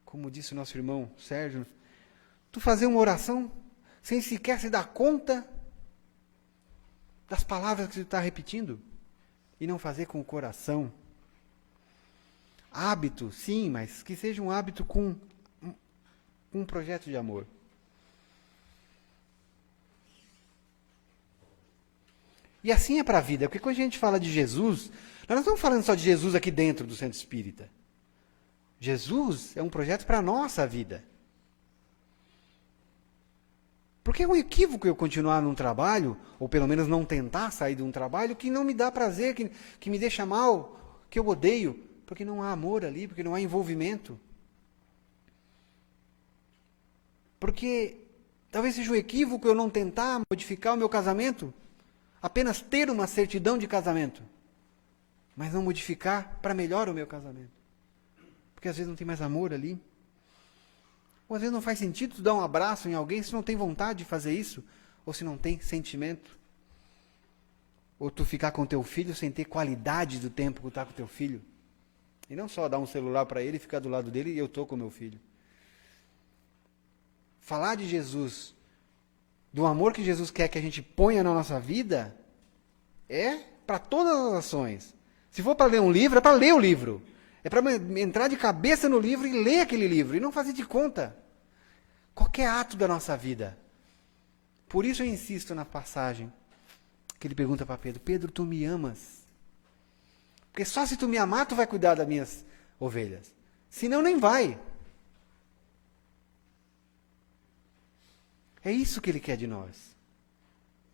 como disse o nosso irmão Sérgio, tu fazer uma oração sem sequer se dar conta das palavras que você está repetindo. e não fazer com o coração. Hábito, sim, mas que seja um hábito com um projeto de amor. E assim é para a vida, porque quando a gente fala de Jesus, nós não estamos falando só de Jesus aqui dentro do Centro Espírita. Jesus é um projeto para a nossa vida. Porque é um equívoco eu continuar num trabalho, ou pelo menos não tentar sair de um trabalho que não me dá prazer, que me deixa mal, que eu odeio, porque não há amor ali, porque não há envolvimento. Porque talvez seja um equívoco eu não tentar modificar o meu casamento, apenas ter uma certidão de casamento, mas não modificar para melhor o meu casamento. Porque às vezes não tem mais amor ali. Ou às vezes não faz sentido tu dar um abraço em alguém se não tem vontade de fazer isso, ou se não tem sentimento. Ou tu ficar com teu filho sem ter qualidade do tempo que tu tá com teu filho. E não só dar um celular para ele e ficar do lado dele e eu estou com meu filho. Falar de Jesus, do amor que Jesus quer que a gente ponha na nossa vida, é para todas as ações. Se for para ler um livro, é para ler o livro. É para entrar de cabeça no livro e ler aquele livro, e não fazer de conta. Qualquer ato da nossa vida. Por isso eu insisto na passagem que ele pergunta para Pedro, Pedro, tu me amas? Porque só se tu me amar, tu vai cuidar das minhas ovelhas. Senão, nem vai. É isso que ele quer de nós.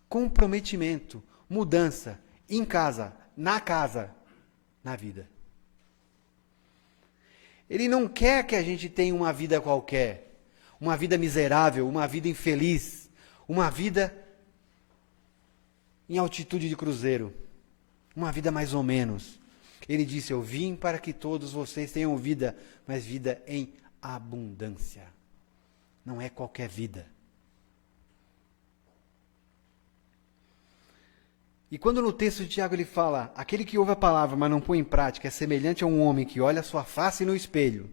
Comprometimento, mudança, em casa, na vida. Ele não quer que a gente tenha uma vida qualquer, uma vida miserável, uma vida infeliz, uma vida em altitude de cruzeiro, uma vida mais ou menos. Ele disse, eu vim para que todos vocês tenham vida, mas vida em abundância. Não é qualquer vida. E quando no texto de Tiago ele fala, aquele que ouve a palavra, mas não põe em prática, é semelhante a um homem que olha a sua face no espelho,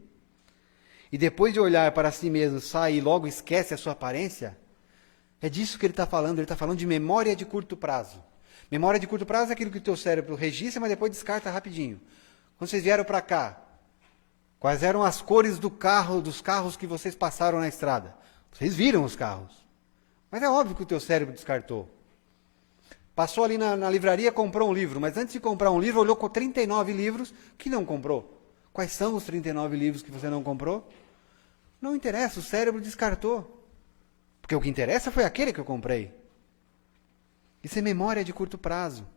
e depois de olhar para si mesmo, sai e logo esquece a sua aparência, é disso que ele está falando. Ele está falando de memória de curto prazo. Memória de curto prazo é aquilo que o teu cérebro registra, mas depois descarta rapidinho. Quando vocês vieram para cá, quais eram as cores dos carros que vocês passaram na estrada? Vocês viram os carros. Mas é óbvio que o teu cérebro descartou. Passou ali na livraria, comprou um livro, mas antes de comprar um livro, olhou com 39 livros que não comprou. Quais são os 39 livros que você não comprou? Não interessa, o cérebro descartou. Porque o que interessa foi aquele que eu comprei. Isso é memória de curto prazo.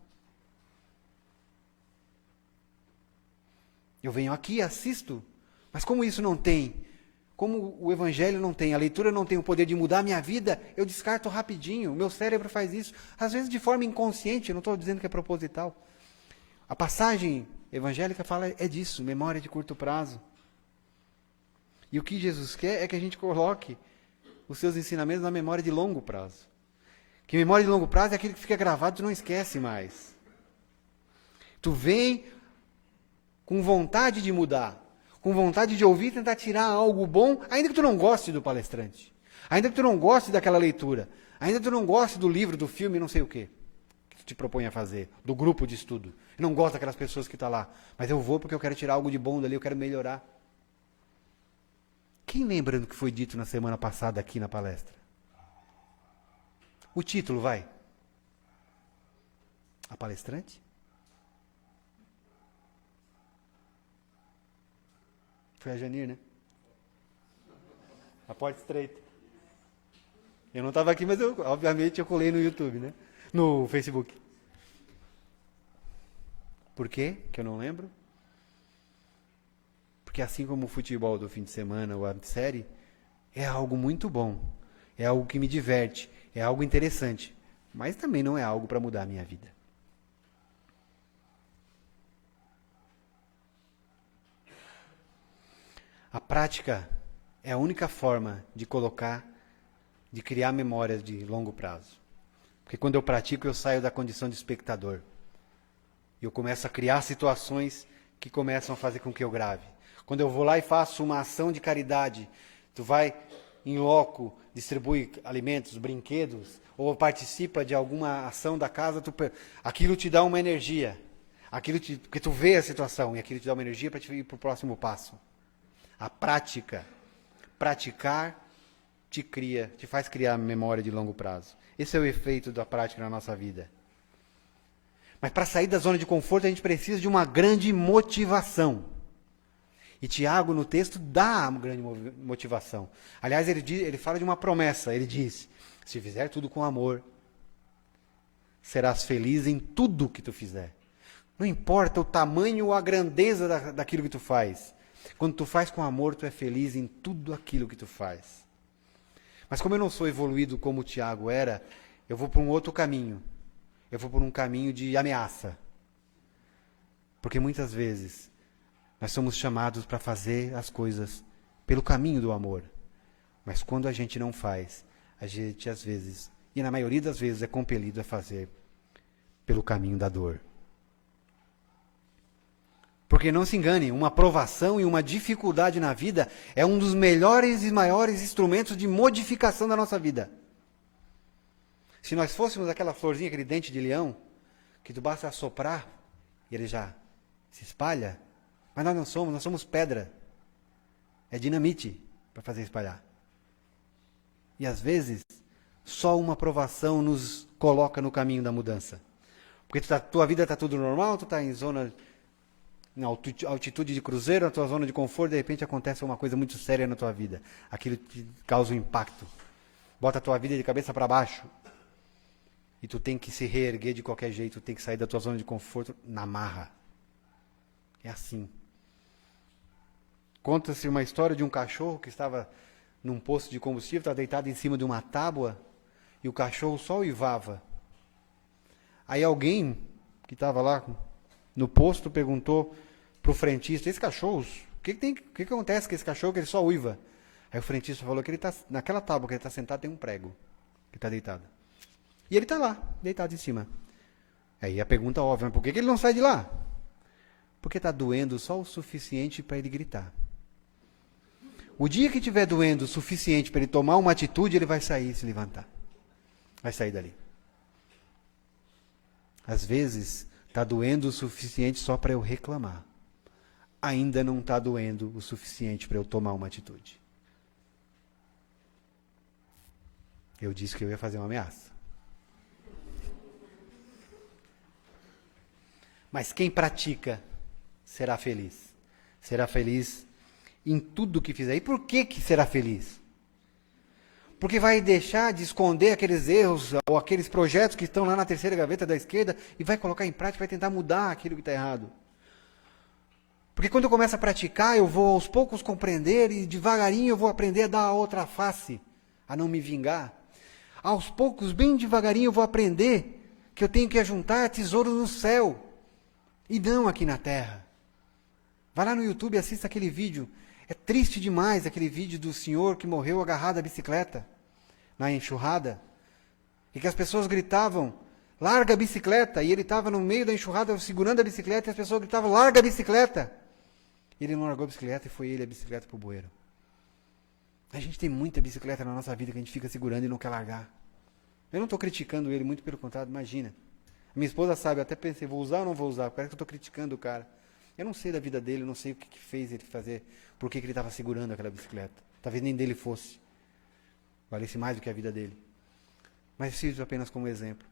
Eu venho aqui, assisto, mas como isso não tem, como o evangelho não tem, a leitura não tem o poder de mudar a minha vida, eu descarto rapidinho. O meu cérebro faz isso, às vezes de forma inconsciente, eu não estou dizendo que é proposital. A passagem evangélica fala é disso, memória de curto prazo. E o que Jesus quer é que a gente coloque os seus ensinamentos na memória de longo prazo. Que memória de longo prazo é aquilo que fica gravado, tu não esquece mais. Tu vem com vontade de mudar, com vontade de ouvir e tentar tirar algo bom, ainda que tu não goste do palestrante, ainda que tu não goste daquela leitura, ainda que tu não goste do livro, do filme, não sei o quê, que tu te propõe a fazer, do grupo de estudo. Eu não gosto daquelas pessoas que estão lá, mas eu vou porque eu quero tirar algo de bom dali, eu quero melhorar. Quem lembra do que foi dito na semana passada aqui na palestra? O título, vai. A palestrante? Foi a Janir, né? A porta estreita. Eu não estava aqui, mas obviamente eu colei no YouTube, né? No Facebook. Por quê? Que eu não lembro? Porque assim como o futebol do fim de semana ou a série, é algo muito bom. É algo que me diverte. É algo interessante. Mas também não é algo para mudar a minha vida. A prática é a única forma de criar memórias de longo prazo. Porque quando eu pratico, eu saio da condição de espectador. E eu começo a criar situações que começam a fazer com que eu grave. Quando eu vou lá e faço uma ação de caridade, tu vai em loco, distribui alimentos, brinquedos, ou participa de alguma ação da casa, aquilo te dá uma energia. Porque tu vê a situação e aquilo te dá uma energia para te ir para o próximo passo. A prática. Praticar te faz criar memória de longo prazo. Esse é o efeito da prática na nossa vida. Mas para sair da zona de conforto, a gente precisa de uma grande motivação. E Tiago, no texto, dá uma grande motivação. Aliás, ele fala de uma promessa. Ele diz, se fizer tudo com amor, serás feliz em tudo que tu fizer. Não importa o tamanho ou a grandeza daquilo que tu faz. Quando tu faz com amor, tu é feliz em tudo aquilo que tu faz. Mas como eu não sou evoluído como o Tiago era, eu vou por um outro caminho. Eu vou por um caminho de ameaça. Porque muitas vezes nós somos chamados para fazer as coisas pelo caminho do amor. Mas quando a gente não faz, a gente às vezes, e na maioria das vezes, é compelido a fazer pelo caminho da dor. Porque não se engane, uma provação e uma dificuldade na vida é um dos melhores e maiores instrumentos de modificação da nossa vida. Se nós fôssemos aquela florzinha, aquele dente de leão, que tu basta assoprar e ele já se espalha, mas nós somos pedra. É dinamite para fazer espalhar. E às vezes, só uma provação nos coloca no caminho da mudança. Porque tua vida está tudo normal, tu está em altitude de cruzeiro, na tua zona de conforto, de repente acontece uma coisa muito séria na tua vida. Aquilo te causa um impacto. Bota a tua vida de cabeça para baixo. E tu tem que se reerguer de qualquer jeito, tu tem que sair da tua zona de conforto na marra. É assim. Conta-se uma história de um cachorro que estava num posto de combustível, estava deitado em cima de uma tábua, e o cachorro só uivava. Aí alguém que estava lá no posto perguntou para o frentista, esse cachorro, o que acontece com esse cachorro que ele só uiva? Aí o frentista falou que ele tá, naquela tábua que ele está sentado tem um prego, que está deitado. E ele está lá, deitado em cima. Aí a pergunta óbvia, mas por que ele não sai de lá? Porque está doendo só o suficiente para ele gritar. O dia que estiver doendo o suficiente para ele tomar uma atitude, ele vai sair e se levantar. Vai sair dali. Às vezes, está doendo o suficiente só para eu reclamar. Ainda não está doendo o suficiente para eu tomar uma atitude. Eu disse que eu ia fazer uma ameaça. Mas quem pratica será feliz. Será feliz em tudo que fizer. E por que será feliz? Porque vai deixar de esconder aqueles erros ou aqueles projetos que estão lá na terceira gaveta da esquerda e vai colocar em prática, vai tentar mudar aquilo que está errado. Porque quando eu começo a praticar, eu vou aos poucos compreender e devagarinho eu vou aprender a dar a outra face, a não me vingar. Aos poucos, bem devagarinho, eu vou aprender que eu tenho que ajuntar tesouros no céu e não aqui na terra. Vai lá no YouTube e assista aquele vídeo. É triste demais aquele vídeo do senhor que morreu agarrado à bicicleta, na enxurrada, e que as pessoas gritavam, larga a bicicleta, e ele estava no meio da enxurrada segurando a bicicleta, e as pessoas gritavam, larga a bicicleta. E ele não largou a bicicleta e foi ele a bicicleta para o bueiro. A gente tem muita bicicleta na nossa vida que a gente fica segurando e não quer largar. Eu não estou criticando ele, muito pelo contrário, imagina. Minha esposa sabe, eu até pensei, vou usar ou não vou usar? Parece que eu estou criticando o cara. Eu não sei da vida dele, eu não sei o que fez ele fazer, por que ele estava segurando aquela bicicleta. Talvez nem dele fosse. Valesse mais do que a vida dele. Mas eu sirvo apenas como exemplo.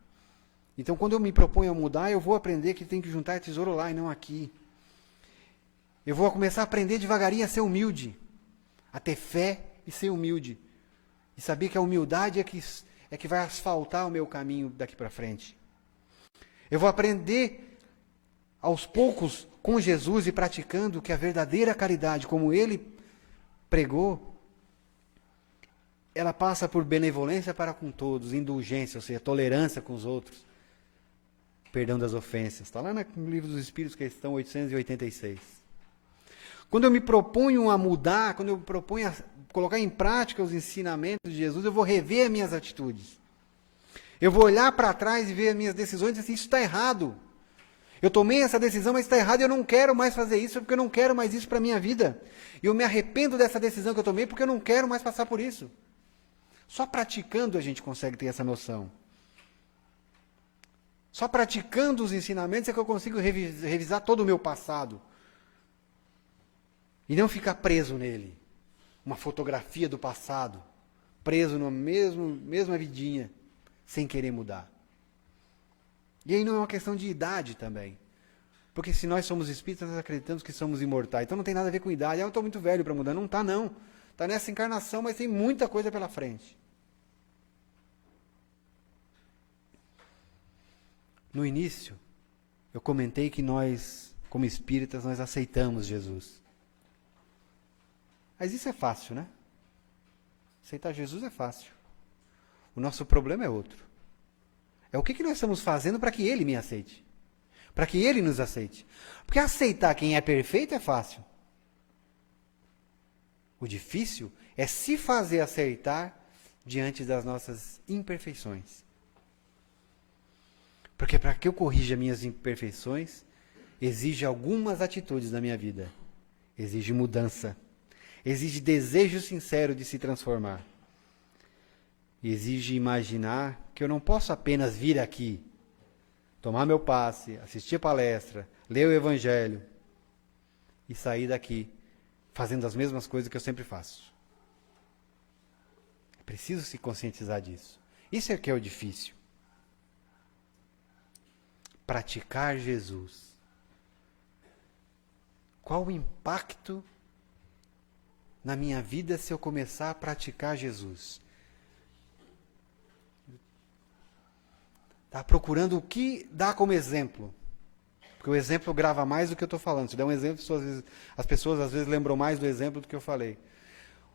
Então, quando eu me proponho a mudar, eu vou aprender que tem que juntar tesouro lá e não aqui. Eu vou começar a aprender devagarinho a ser humilde, a ter fé e ser humilde. E saber que a humildade é que vai asfaltar o meu caminho daqui para frente. Eu vou aprender aos poucos com Jesus e praticando que a verdadeira caridade, como ele pregou, ela passa por benevolência para com todos, indulgência, ou seja, tolerância com os outros, perdão das ofensas. Está lá no Livro dos Espíritos, questão 886. Quando eu me proponho a mudar, quando eu me proponho a colocar em prática os ensinamentos de Jesus, eu vou rever as minhas atitudes. Eu vou olhar para trás e ver as minhas decisões e dizer assim, isso está errado. Eu tomei essa decisão, mas está errado e eu não quero mais fazer isso, porque eu não quero mais isso para a minha vida. E eu me arrependo dessa decisão que eu tomei, porque eu não quero mais passar por isso. Só praticando a gente consegue ter essa noção. Só praticando os ensinamentos é que eu consigo revisar todo o meu passado. E não ficar preso nele. Uma fotografia do passado. Preso na mesma vidinha, sem querer mudar. E aí não é uma questão de idade também. Porque se nós somos espíritas, nós acreditamos que somos imortais. Então não tem nada a ver com idade. Eu estou muito velho para mudar. Não está, não. Está nessa encarnação, mas tem muita coisa pela frente. No início, eu comentei que nós, como espíritas, nós aceitamos Jesus. Mas isso é fácil, né? Aceitar Jesus é fácil. O nosso problema é outro. É o que nós estamos fazendo para que Ele me aceite. Para que Ele nos aceite. Porque aceitar quem é perfeito é fácil. O difícil é se fazer aceitar diante das nossas imperfeições. Porque para que eu corrija minhas imperfeições, exige algumas atitudes na minha vida. Exige mudança. Exige desejo sincero de se transformar. Exige imaginar que eu não posso apenas vir aqui, tomar meu passe, assistir a palestra, ler o Evangelho e sair daqui fazendo as mesmas coisas que eu sempre faço. É preciso se conscientizar disso. Isso é que é o difícil. Praticar Jesus. Qual o impacto na minha vida se eu começar a praticar Jesus? Está procurando o que dá como exemplo. Porque o exemplo grava mais do que eu estou falando. Se der um exemplo, as pessoas às vezes lembram mais do exemplo do que eu falei.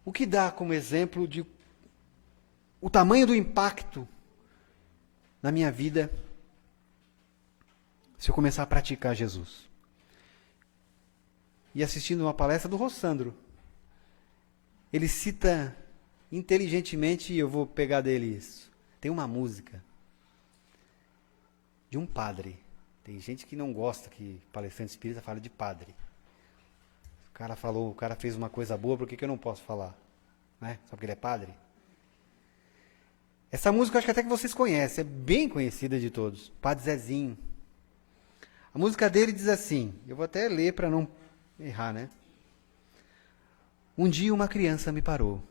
O que dá como exemplo de o tamanho do impacto na minha vida se eu começar a praticar Jesus? E assistindo uma palestra do Rossandro, ele cita inteligentemente, e eu vou pegar dele isso. Tem uma música de um padre. Tem gente que não gosta que palestrante espírita fale de padre. O cara fez uma coisa boa, por que eu não posso falar? Né? Só porque ele é padre? Essa música eu acho que até que vocês conhecem, é bem conhecida de todos. Padre Zezinho. A música dele diz assim, eu vou até ler para não errar, né? Um dia uma criança me parou,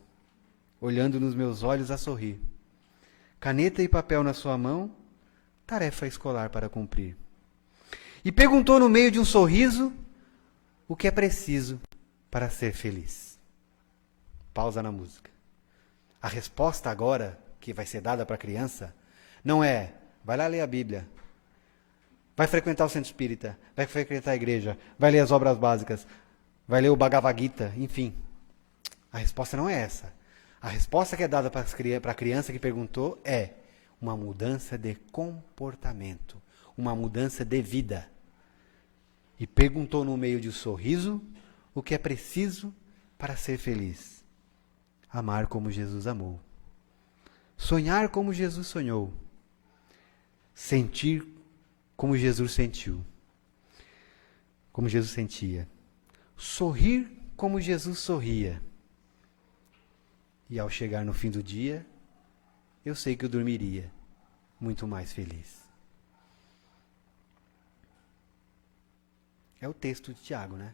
olhando nos meus olhos a sorrir. Caneta e papel na sua mão, tarefa escolar para cumprir. E perguntou no meio de um sorriso o que é preciso para ser feliz. Pausa na música. A resposta agora, que vai ser dada para a criança, não é, vai lá ler a Bíblia, vai frequentar o centro espírita, vai frequentar a igreja, vai ler as obras básicas, vai ler o Bhagavad Gita, enfim. A resposta não é essa. A resposta que é dada para a criança que perguntou é uma mudança de comportamento, uma mudança de vida. E perguntou no meio de um sorriso o que é preciso para ser feliz. Amar como Jesus amou. Sonhar como Jesus sonhou. Sentir como Jesus sentiu. Como Jesus sentia. Sorrir como Jesus sorria. E ao chegar no fim do dia, eu sei que eu dormiria muito mais feliz. É o texto de Tiago, né?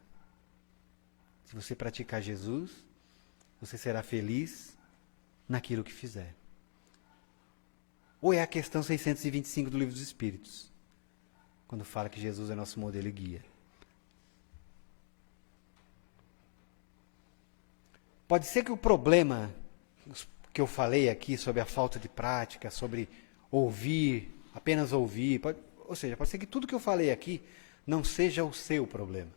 Se você praticar Jesus, você será feliz naquilo que fizer. Ou é a questão 625 do Livro dos Espíritos, quando fala que Jesus é nosso modelo e guia. Pode ser que o problema que eu falei aqui sobre a falta de prática, sobre ouvir, apenas ouvir, ou seja, pode ser que tudo que eu falei aqui não seja o seu problema.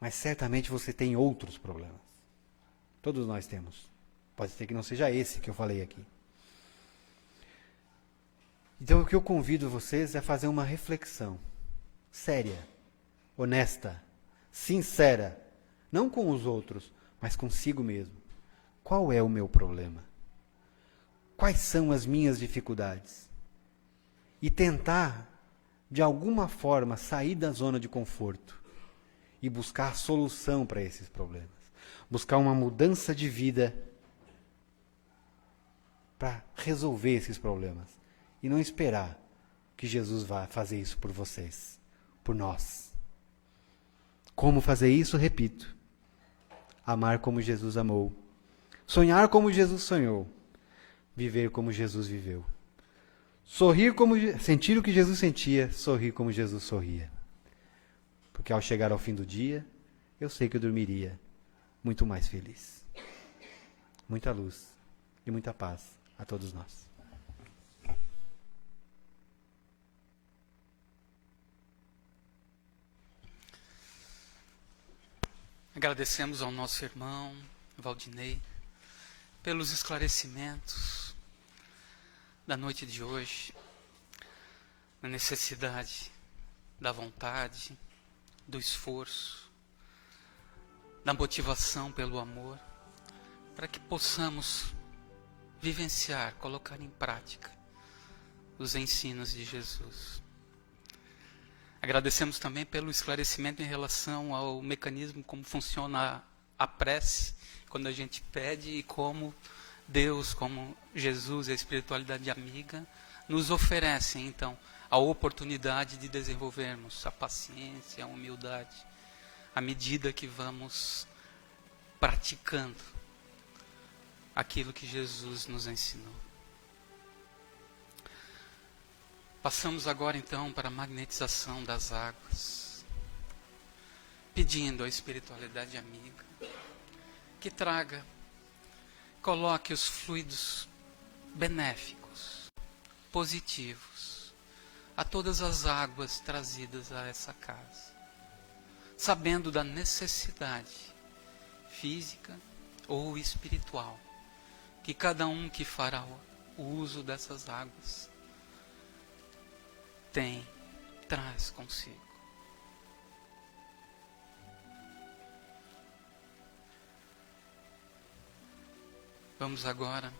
Mas certamente você tem outros problemas. Todos nós temos. Pode ser que não seja esse que eu falei aqui. Então o que eu convido vocês é fazer uma reflexão séria, honesta, sincera, não com os outros, mas consigo mesmo. Qual é o meu problema? Quais são as minhas dificuldades? E tentar, de alguma forma, sair da zona de conforto e buscar solução para esses problemas. Buscar uma mudança de vida para resolver esses problemas. E não esperar que Jesus vá fazer isso por vocês, por nós. Como fazer isso? Repito. Amar como Jesus amou. Sonhar como Jesus sonhou. Viver como Jesus viveu. Sentir o que Jesus sentia, sorrir como Jesus sorria. Porque ao chegar ao fim do dia, eu sei que eu dormiria muito mais feliz. Muita luz e muita paz a todos nós. Agradecemos ao nosso irmão Valdinei pelos esclarecimentos da noite de hoje, da necessidade, da vontade, do esforço, da motivação pelo amor, para que possamos vivenciar, colocar em prática os ensinos de Jesus. Agradecemos também pelo esclarecimento em relação ao mecanismo, como funciona a prece, quando a gente pede, e como Deus, como Jesus e a espiritualidade amiga, nos oferecem, então, a oportunidade de desenvolvermos a paciência, a humildade, à medida que vamos praticando aquilo que Jesus nos ensinou. Passamos agora então para a magnetização das águas, pedindo à espiritualidade amiga que traga, coloque os fluidos benéficos, positivos, a todas as águas trazidas a essa casa, sabendo da necessidade física ou espiritual que cada um que fará o uso dessas águas traz consigo. Vamos agora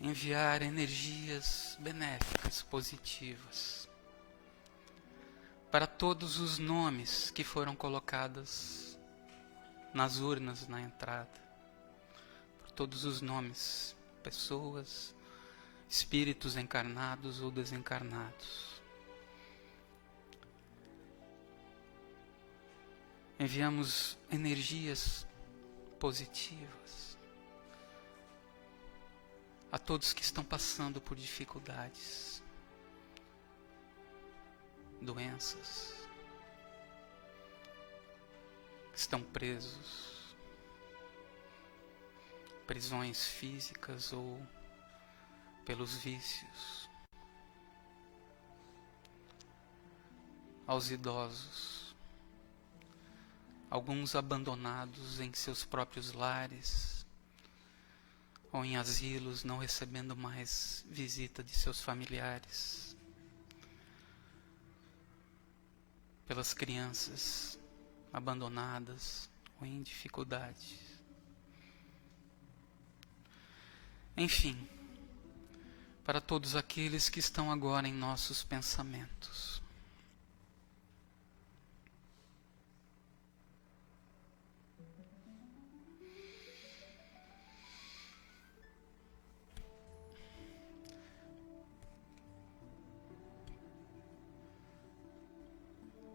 enviar energias benéficas, positivas, para todos os nomes que foram colocados nas urnas na entrada, por todos os nomes, pessoas, espíritos encarnados ou desencarnados. Enviamos energias positivas a todos que estão passando por dificuldades, doenças, que estão presos, prisões físicas ou pelos vícios, aos idosos, alguns abandonados em seus próprios lares ou em asilos, não recebendo mais visita de seus familiares, pelas crianças abandonadas ou em dificuldade. Enfim, para todos aqueles que estão agora em nossos pensamentos.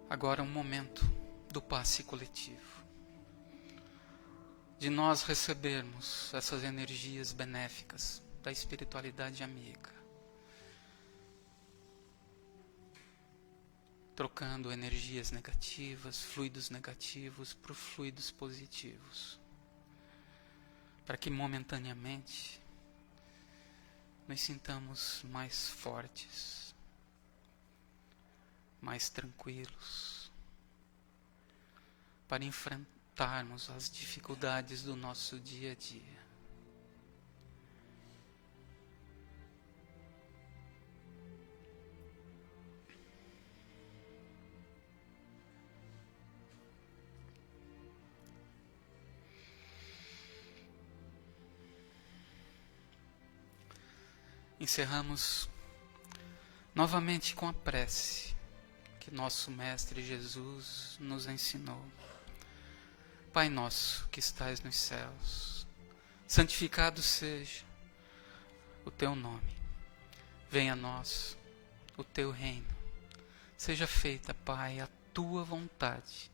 Agora é um momento do passe coletivo, de nós recebermos essas energias benéficas da espiritualidade amiga, trocando energias negativas, fluidos negativos por fluidos positivos, para que momentaneamente nos sintamos mais fortes, mais tranquilos, para enfrentarmos as dificuldades do nosso dia a dia. Encerramos novamente com a prece que nosso Mestre Jesus nos ensinou. Pai nosso que estais nos céus, santificado seja o teu nome. Venha a nós o teu reino. Seja feita, Pai, a tua vontade,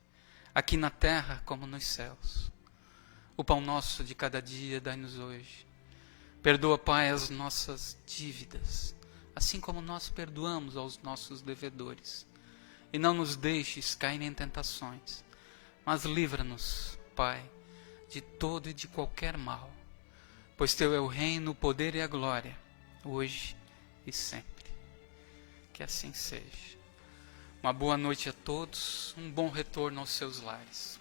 aqui na terra como nos céus. O pão nosso de cada dia dai-nos hoje. Perdoa, Pai, as nossas dívidas, assim como nós perdoamos aos nossos devedores. E não nos deixes cair em tentações, mas livra-nos, Pai, de todo e de qualquer mal. Pois teu é o reino, o poder e a glória, hoje e sempre. Que assim seja. Uma boa noite a todos, um bom retorno aos seus lares.